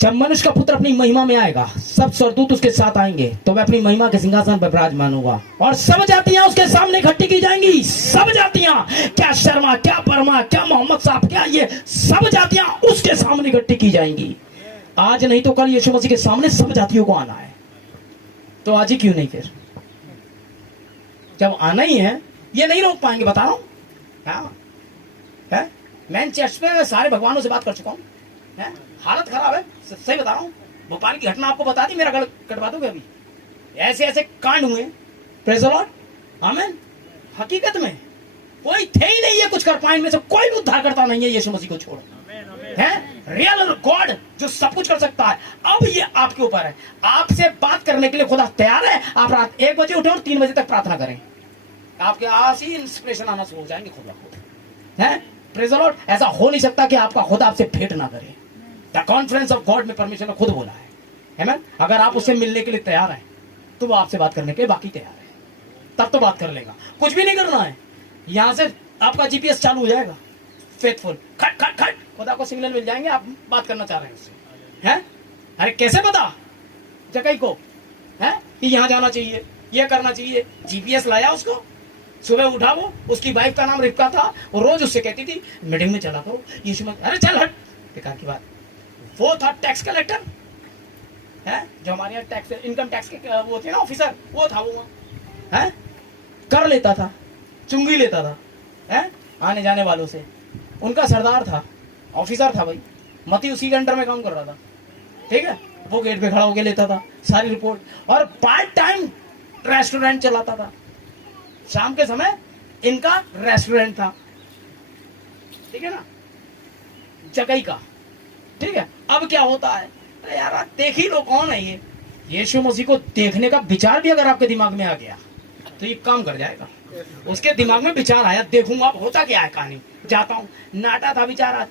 जब मनुष्य का पुत्र अपनी महिमा में आएगा, सब स्वर्गदूत उसके साथ आएंगे, तो वह अपनी महिमा के सिंहासन पर विराजमान होगा, और सब जातियां उसके सामने इकट्ठी की जाएंगी। सब जातियां, क्या शर्मा, क्या परमा, क्या मोहम्मद साहब, क्या ये सब जातियां उसके सामने इकट्ठी की जाएंगी। आज नहीं तो कल यीशु मसीह के सामने सब जातियों को आना है। तो आज ही क्यों नहीं? फिर जब आना ही है, ये नहीं रोक पाएंगे, बता रहा हूं। मैं चर्च में सारे भगवानों से बात कर चुका हूं। हालत खराब है, सही बता रहा हूं। भोपाल की घटना आपको बता दी, मेरा गल कटवा दोगे अभी। ऐसे ऐसे कांड हुए। Praise the Lord. आमीन। हकीकत में कोई थे ही नहीं है कुछ कर पाए, इनमें से कोई भी उद्धार करता नहीं है यीशु मसीह को छोड़। है रियल गॉड जो सब कुछ कर सकता है। अब ये आपके ऊपर है, आपसे बात करने के लिए खुदा तैयार है। आप रात 1 बजे उठे और 3 बजे तक प्रार्थना करें, आपके आस ही इंस्पिरेशन आना शुरू हो जाएंगे खुदा खुद। है प्रेज़ द लॉर्ड। ऐसा हो नहीं सकता कि आपका खुदा आपसे भेंट ना करे। द कॉन्फ्रेंस ऑफ गॉड में परमेश्वर ने खुद बोला है, आमीन। अगर आप उससे मिलने के लिए तैयार हैं, तो वो आपसे बात करने के लिए बाकी तैयार है, तब तो बात कर लेगा। कुछ भी नहीं करना है, यहां से आपका जीपीएस चालू हो जाएगा। फेथफुल, खट खट खट, खुदा को सिग्नल मिल जाएंगे, आप बात करना चाह रहे हैं उससे। हैं? अरे कैसे पता जगह को है कि यहाँ जाना चाहिए, ये करना चाहिए? जीपीएस लाया उसको, सुबह उठा, वो उसकी वाइफ का नाम रिबका था, वो रोज उससे कहती थी मीटिंग में चला करो यीशु मसीह। अरे चल हट, बेकार की बात। वो था टैक्स कलेक्टर, है जो हमारे यहाँ टैक्स, इनकम टैक्स के वो थे ना ऑफिसर, वो था वो वहाँ, है कर लेता था, चुंगी लेता था, है आने जाने वालों से। उनका सरदार था, ऑफिसर था भाई। मती उसी के अंडर में काम कर रहा था, ठीक है। वो गेट पे खड़ा होकर लेता था सारी रिपोर्ट, और पार्ट टाइम रेस्टोरेंट चलाता था। शाम के समय इनका रेस्टोरेंट था, ठीक है ना, जगई का, ठीक है। अब क्या होता है, अरे यार देख ही लो कौन है ये। यीशु मसीह को देखने का विचार भी अगर आपके दिमाग में आ गया तो ये काम कर जाएगा। उसके दिमाग में विचार आया, देखूंगा अब होता क्या है कहानी, जाता हूँ। नाटा था बेचारा,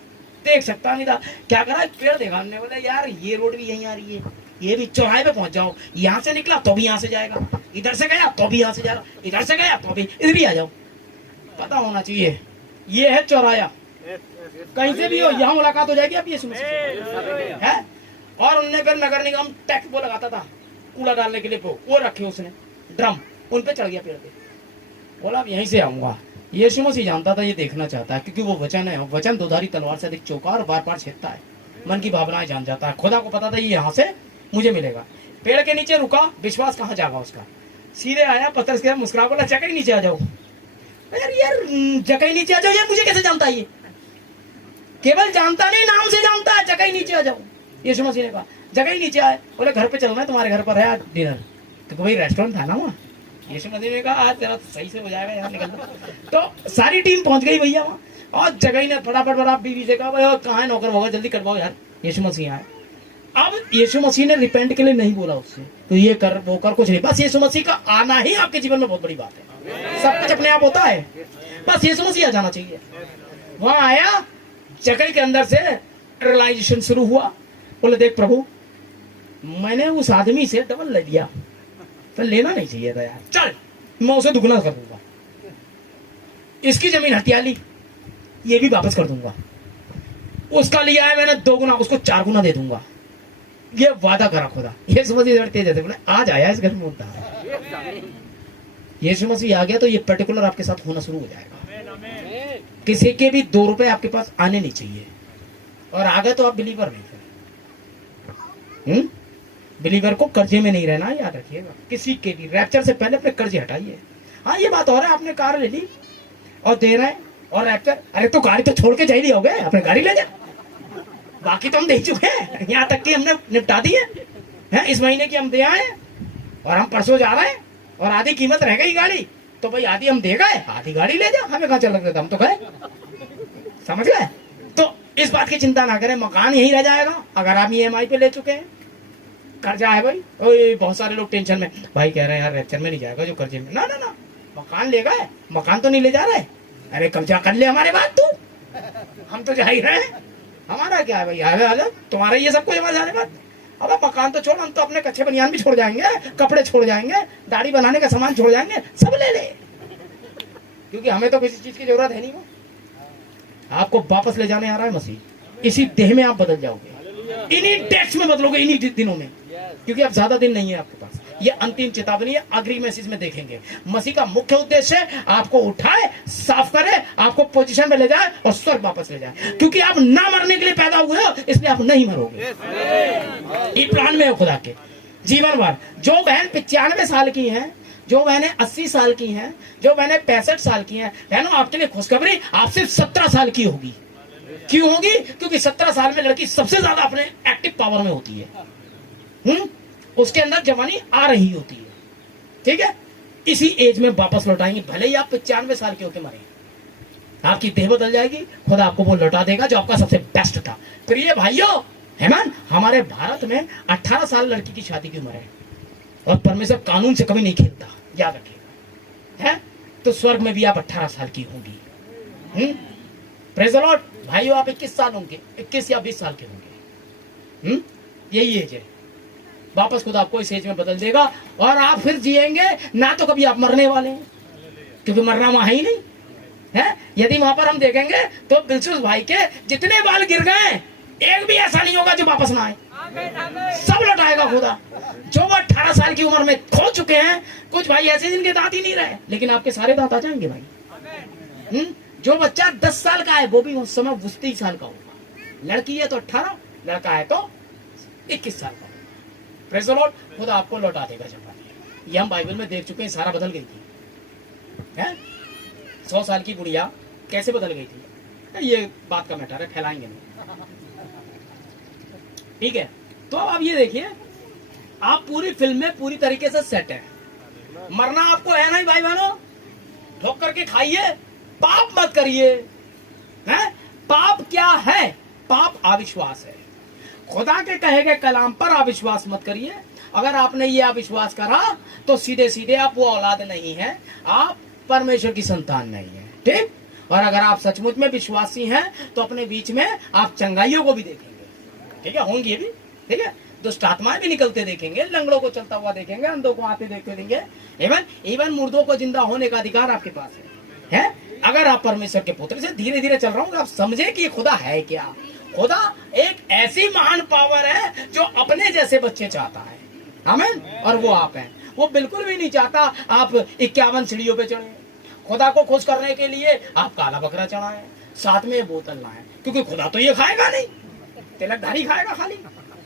देख सकता नहीं था, क्या करा, पेड़ देखा, हमने बोला यार ये रोड भी यहीं आ रही है, ये भी चौराहे पे पहुंच जाओ। यहाँ से निकला तो भी यहाँ से जाएगा, इधर से गया तो भी यहाँ से जाएगा, इधर से गया तो भी इधर ही आ जाओ। पता होना चाहिए ये है चौराया, कहीं से भी हो यहाँ मुलाकात हो जाएगी। अब ये है। और उनने फिर नगर निगम टैक्स वो लगाता था कूड़ा डालने के लिए, वो रखे उसने ड्रम, उन पे चढ़ गया पेड़ पे, बोला अब यहीं से आऊंगा। यीशु मसीह जानता था ये देखना चाहता है, क्योंकि वो वचन है, वचन दोधारी तलवार से अधिक चौका और बार बार छेदता है, मन की भावनाएं जान जाता है। खुदा को पता था ये यहाँ से मुझे मिलेगा। पेड़ के नीचे रुका, विश्वास कहाँ जागा उसका, सीधे आया, पत्थर के मुस्कुरा, बोला जगह नीचे आ जाओ। यार जगह नीचे आ जाओ, यार मुझे कैसे जानता है ये, केवल जानता नहीं नाम से जानता है, जगह नीचे आ जाओ। यीशु मसीह ने कहा जगह ही नीचे आए, बोले घर पे चलना है, तुम्हारे घर पर है आज डिनर, क्योंकि भाई रेस्टोरेंट था ना वहाँ। यीशु मसीह ने कहा आज तेरा सही से हो जाएगा, यहाँ निकल। तो सारी टीम पहुंच गई भैया वहाँ, और जगह ही ने फटाफट बीवी से कहा भाई कहाँ है नौकर होगा, जल्दी करवाओ यार, यीशु मसीह आए। अब यीशु मसीह ने रिपेंट के लिए नहीं बोला उससे, तो ये कर वो कर कुछ नहीं, बस यीशु मसीह का आना ही आपके जीवन में बहुत बड़ी बात है। सब कुछ अपने आप होता है, बस यीशु मसीह आ जाना चाहिए। वहां आया, जगह के अंदर से रियलाइजेशन शुरू हुआ, बोले देख प्रभु मैंने उस आदमी से डबल ले लिया, तो लेना नहीं चाहिए था यार, चल मैं उसे दुगना कर दूंगा, इसकी जमीन हथिया ली, ये भी वापस कर दूंगा, उसका लिया है मैंने 2 गुना, उसको 4 गुना दे दूंगा, ये वादा करा खुदा। यीशु मसीह तेज जैसे बोले आज आया इस घर में होता है, यीशु मसीह आ गया तो ये पर्टिकुलर आपके साथ होना शुरू हो जाएगा। किसी के भी 2 रुपए आपके पास आने नहीं चाहिए, और आ गए तो आप बिलीवर नहीं थे। बिलीवर को कर्जे में नहीं रहना, याद रखिएगा। किसी के भी रैप्चर से पहले अपने कर्जे हटाइए। हाँ ये बात और है, आपने कार ले ली और दे रहे हैं, और रैप्चर, अरे तो गाड़ी तो छोड़ के जा ही हो गए, अपने गाड़ी ले जा, बाकी तो हम दे चुके हैं, यहाँ तक कि हमने निपटा दी है, इस महीने की हम दे आए और हम परसों जा रहे हैं, और आधी कीमत रह गई गाड़ी, तो भाई आधी हम दे गए, आधी गाड़ी ले जा, हमें कहाँ चल रहे थे, हम तो गए, समझ गए। तो इस बात की चिंता ना करें, मकान यहीं रह जाएगा अगर आप EMI पे ले चुके हैं। कर्जा है भाई, ओए बहुत सारे लोग टेंशन में, भाई कह रहे हैं यार रैप्चर में नहीं जाएगा जो कर्जे में, ना ना ना, मकान ले गए, मकान तो नहीं ले जा रहे, अरे कब्जा कर ले हमारे बाद तू, हम तो जा ही रहे हैं, हमारा क्या है भाई, हालत तुम्हारा ये सब कुछ हमारे जाने बाद। अब मकान तो छोड़, हम तो अपने कच्चे बनियान भी छोड़ जाएंगे, कपड़े छोड़ जाएंगे, दाढ़ी बनाने का सामान छोड़ जाएंगे, सब ले ले, क्योंकि हमें तो किसी चीज की जरूरत है नहीं। वो आपको वापस ले जाने आ रहा है मसीह, इसी देह में आप बदल जाओगे, इन्हीं डेट्स में बदलोगे, इन्हीं दिनों में, क्योंकि अब ज्यादा दिन नहीं है आपके पास। ये अंतिम चेतावनी है, अगली मैसेज में देखेंगे। मसीह का मुख्य उद्देश्य है आपको उठाए, साफ करे, आपको पोजीशन में ले जाए और स्वर्ग वापस ले जाए, क्योंकि आप ना मरने के लिए पैदा हुए हो, इसलिए आप नहीं मरोगे। ये प्लान में है खुदा के जीवन भर। जो बहन 95 साल की है, जो बहनें 80 साल की हैं, जो बहनें 65 साल की हैं, बहनों आपके लिए खुशखबरी, आप सिर्फ 17 साल की होगी। क्यों होगी? क्योंकि 17 साल में लड़की सबसे ज्यादा अपने एक्टिव पावर में होती है, उसके अंदर जवानी आ रही होती है, ठीक है। इसी एज में वापस लौटाएंगे, भले ही आप 95 साल के होके मरे, आपकी देह बदल जाएगी, खुदा आपको वो लौटा देगा जो आपका सबसे बेस्ट था। प्रिय भाइयों, हेमन, हमारे भारत में 18 साल लड़की की शादी की उम्र है, और परमेश्वर कानून से कभी नहीं खेलता, याद रखिएगा, है। तो स्वर्ग में भी आप 18 साल की होंगी। Praise the Lord. भाइयों आप 21 साल होंगे, 21 या 20 साल के होंगे, यही एज है। वापस खुद आपको इस एज में बदल देगा, और आप फिर जिएंगे ना, तो कभी आप मरने वाले हैं, क्योंकि मरना वहां ही नहीं है। यदि वहां पर हम देखेंगे तो बिल्सुस भाई के जितने बाल गिर गए, एक भी ऐसा नहीं होगा जो वापस ना आए, सब लौटाएगा खुदा। जो वो 18 साल की उम्र में खो चुके हैं, कुछ भाई ऐसे जिनके दांत ही नहीं रहे, लेकिन आपके सारे दांत आ जाएंगे भाई। जो बच्चा 10 साल का है, वो भी उस समय 20 साल का होगा। लड़की है तो 18, लड़का है तो 21 साल का। Praise the Lord. खुदा आपको लौटा देगा जवानी। ये हम बाइबल में देख चुके हैं, सारा बदल गई थी, है। 100 साल की गुड़िया कैसे बदल गई थी, ये बात का मैटर है, फैलाएंगे नहीं, ठीक है। तो अब ये देखिए, आप पूरी फिल्म में पूरी तरीके से सेट है। मरना आपको है नहीं भाई बहनों, ठोक करके खाइए, पाप मत करिए, हैं। पाप क्या है? पाप अविश्वास है। खुदा के कहे गए कलाम पर अविश्वास मत करिए। अगर आपने ये अविश्वास करा तो सीधे सीधे आप वो औलाद नहीं है, आप परमेश्वर की संतान नहीं है, ठीक। और अगर आप सचमुच में विश्वासी हैं तो अपने बीच में आप चंगाइयों को भी देखेंगे, ठीक है, होंगी भी, ठीक है। दुष्ट आत्माएं भी निकलते देखेंगे, लंगड़ों को चलता हुआ देखेंगे, अंधों को आते देखते देंगे, इवन मुर्दों को जिंदा होने का अधिकार आपके पास है। अगर आप परमेश्वर के पुत्र से धीरे धीरे चल रहा हूँ, आप समझे कि खुदा है क्या। खुदा एक ऐसी महान पावर है जो अपने जैसे बच्चे चाहता है, आमीन। और वो आप हैं। वो बिल्कुल भी नहीं चाहता आप 51 सीढ़ियों पे चढ़े। खुदा को खुश करने के लिए आप काला बकरा चढ़ाएं, साथ में बोतल लाएं, क्योंकि खुदा तो ये खाएगा नहीं, तिलकधारी खाएगा खाली।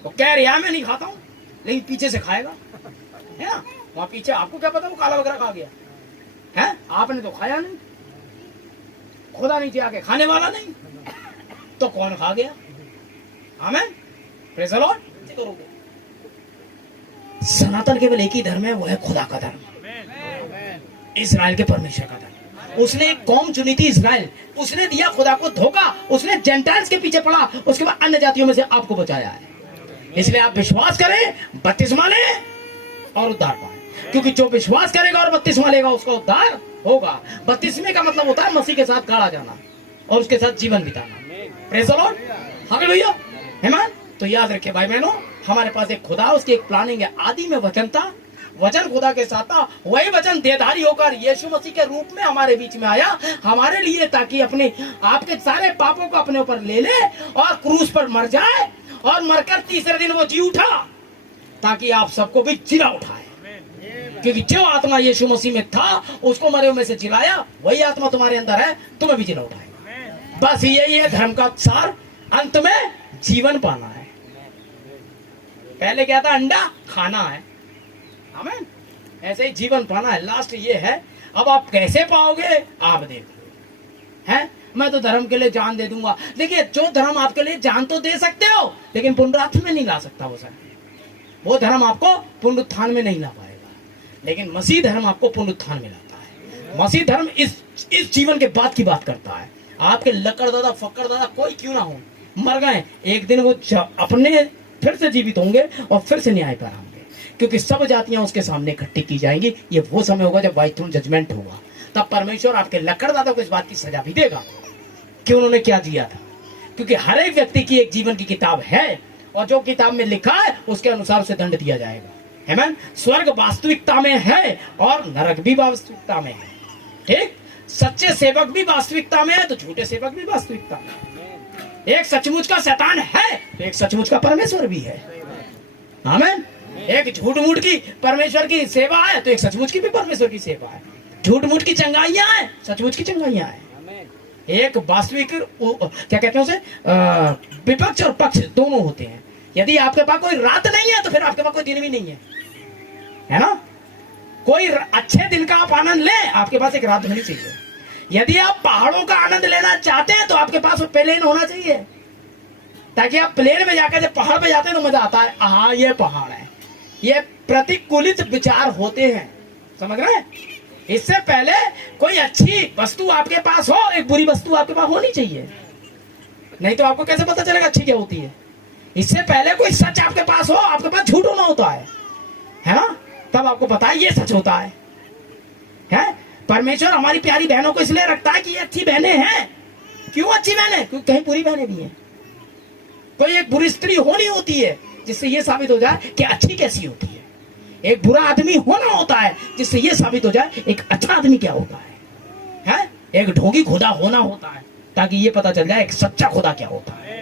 वो कह रहा मैं नहीं खाता हूँ, लेकिन पीछे से खाएगा, है ना। वहां पीछे आपको क्या पता वो काला बकरा खा गया है, आपने तो खाया नहीं। खुदा नीचे आके खाने वाला नहीं, तो कौन खा गया? आमीन। Praise the Lord. करोगे सनातन केवल एक ही धर्म है, वो है खुदा का धर्म, इस्राएल के परमेश्वर का धर्म। उसने एक कौम चुनी थी इस्राएल, उसने दिया खुदा को धोखा, उसने जेंटाइल्स के पीछे पड़ा, उसके बाद अन्य जातियों में से आपको बचाया है। इसलिए आप विश्वास करें, बपतिस्मा लें और उद्धार पाएं, क्योंकि जो विश्वास करेगा और बपतिस्मा लेगा उसका उद्धार होगा। बपतिस्मे का मतलब होता है मसीह के साथ गाड़ा जाना और उसके साथ जीवन बिताना। प्रेज़ द लॉर्ड, हालेलुया, आमीन। तो याद रखिए भाई बहनों, हमारे पास एक खुदा, उसकी एक प्लानिंग है। आदि में वचन था, वचन खुदा के साथ था, वही वचन देहधारी होकर यीशु मसीह के रूप में हमारे बीच में आया हमारे लिए, ताकि अपने आपके सारे पापों को अपने ऊपर ले ले और क्रूस पर मर जाए और मरकर तीसरे दिन वो जी उठा, ताकि आप सबको भी जिला उठाए। क्योंकि जो आत्मा यीशु मसीह में था उसको मरे में से जिलाया, वही आत्मा तुम्हारे अंदर है, तुम्हें भी जिला उठाएगा। बस यही है धर्म का सार, अंत में जीवन पाना है। पहले क्या था, अंडा खाना है, आमीन, ऐसे ही जीवन पाना है, लास्ट ये है। अब आप कैसे पाओगे, आप देखो हैं। मैं तो धर्म के लिए जान दे दूंगा। देखिए, जो धर्म आपके लिए जान तो दे सकते हो, लेकिन पुनरुत्थान में नहीं ला सकता वो धर्म आपको पुनरुत्थान में नहीं ला पाएगा, लेकिन मसीह धर्म आपको पुनरुत्थान में लाता है। मसीह धर्म इस जीवन के बाद की बात करता है। आपके लकड़ दादा फक्कड़ दादा कोई क्यों ना हो, मर गए, एक दिन वो अपने फिर से जीवित होंगे और फिर से न्याय पर आएंगे, क्योंकि सब जातियां उसके सामने इकट्ठी की जाएंगी। ये वो समय होगा जब वाइट थ्रोन जजमेंट होगा, तब परमेश्वर आपके लकड़ दादा को इस बात की सजा भी देगा कि उन्होंने क्या जिया था। क्योंकि हर एक व्यक्ति की एक जीवन की किताब है, और जो किताब में लिखा है उसके अनुसार उसे दंड दिया जाएगा। आमीन। स्वर्ग वास्तविकता में है और नरक भी वास्तविकता में है, ठीक। सच्चे सेवक भी वास्तविकता में है, तो झूठे सेवक भी वास्तविकता में है। एक सचमुच का शैतान है, तो एक सचमुच का परमेश्वर भी है, आमीन। एक झूठ मूठ की परमेश्वर की सेवा है, तो एक सचमुच की भी परमेश्वर की सेवा है। झूठ मूठ की चंगाइयां हैं, सचमुच की चंगाइयां हैं। एक वास्तविक क्या कहते हैं उसे, विपक्ष और पक्ष दोनों होते हैं। यदि आपके पास कोई रात नहीं है, तो फिर आपके पास कोई दिन भी नहीं है ना। कोई अच्छे दिन का आप आनंद ले, आपके पास एक रात होनी चाहिए। यदि आप पहाड़ों का आनंद लेना चाहते हैं, तो आपके पास प्लेन होना चाहिए, ताकि आप प्लेन में जाकर जब पहाड़ पे जाते हैं तो मजा आता है। हाँ, ये पहाड़ है। ये प्रतिकूलित विचार होते हैं, समझ रहे हैं। इससे पहले कोई अच्छी वस्तु आपके पास हो, एक बुरी वस्तु आपके पास होनी चाहिए, नहीं तो आपको कैसे पता चलेगा अच्छी क्या होती है। इससे पहले कोई सच आपके पास हो, आपके पास झूठ होना होता है ना, तब आपको पता है ये सच होता है। परमेश्वर हमारी प्यारी बहनों को इसलिए रखता है कि ये अच्छी बहनें हैं। क्यों अच्छी बहनें? क्योंकि कहीं बुरी बहनें भी हैं। कोई एक बुरी स्त्री होनी होती है जिससे ये साबित हो जाए कि अच्छी कैसी होती है। एक बुरा आदमी होना होता है जिससे ये साबित हो जाए एक अच्छा आदमी क्या होता है? एक ढोंगी खुदा होना होता है ताकि ये पता चल जाए एक सच्चा खुदा क्या होता है।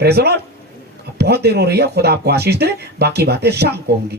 Praise the Lord. बहुत देर हो रही है, खुदा आपको आशीष दे। बाकी बातें शाम को होंगी।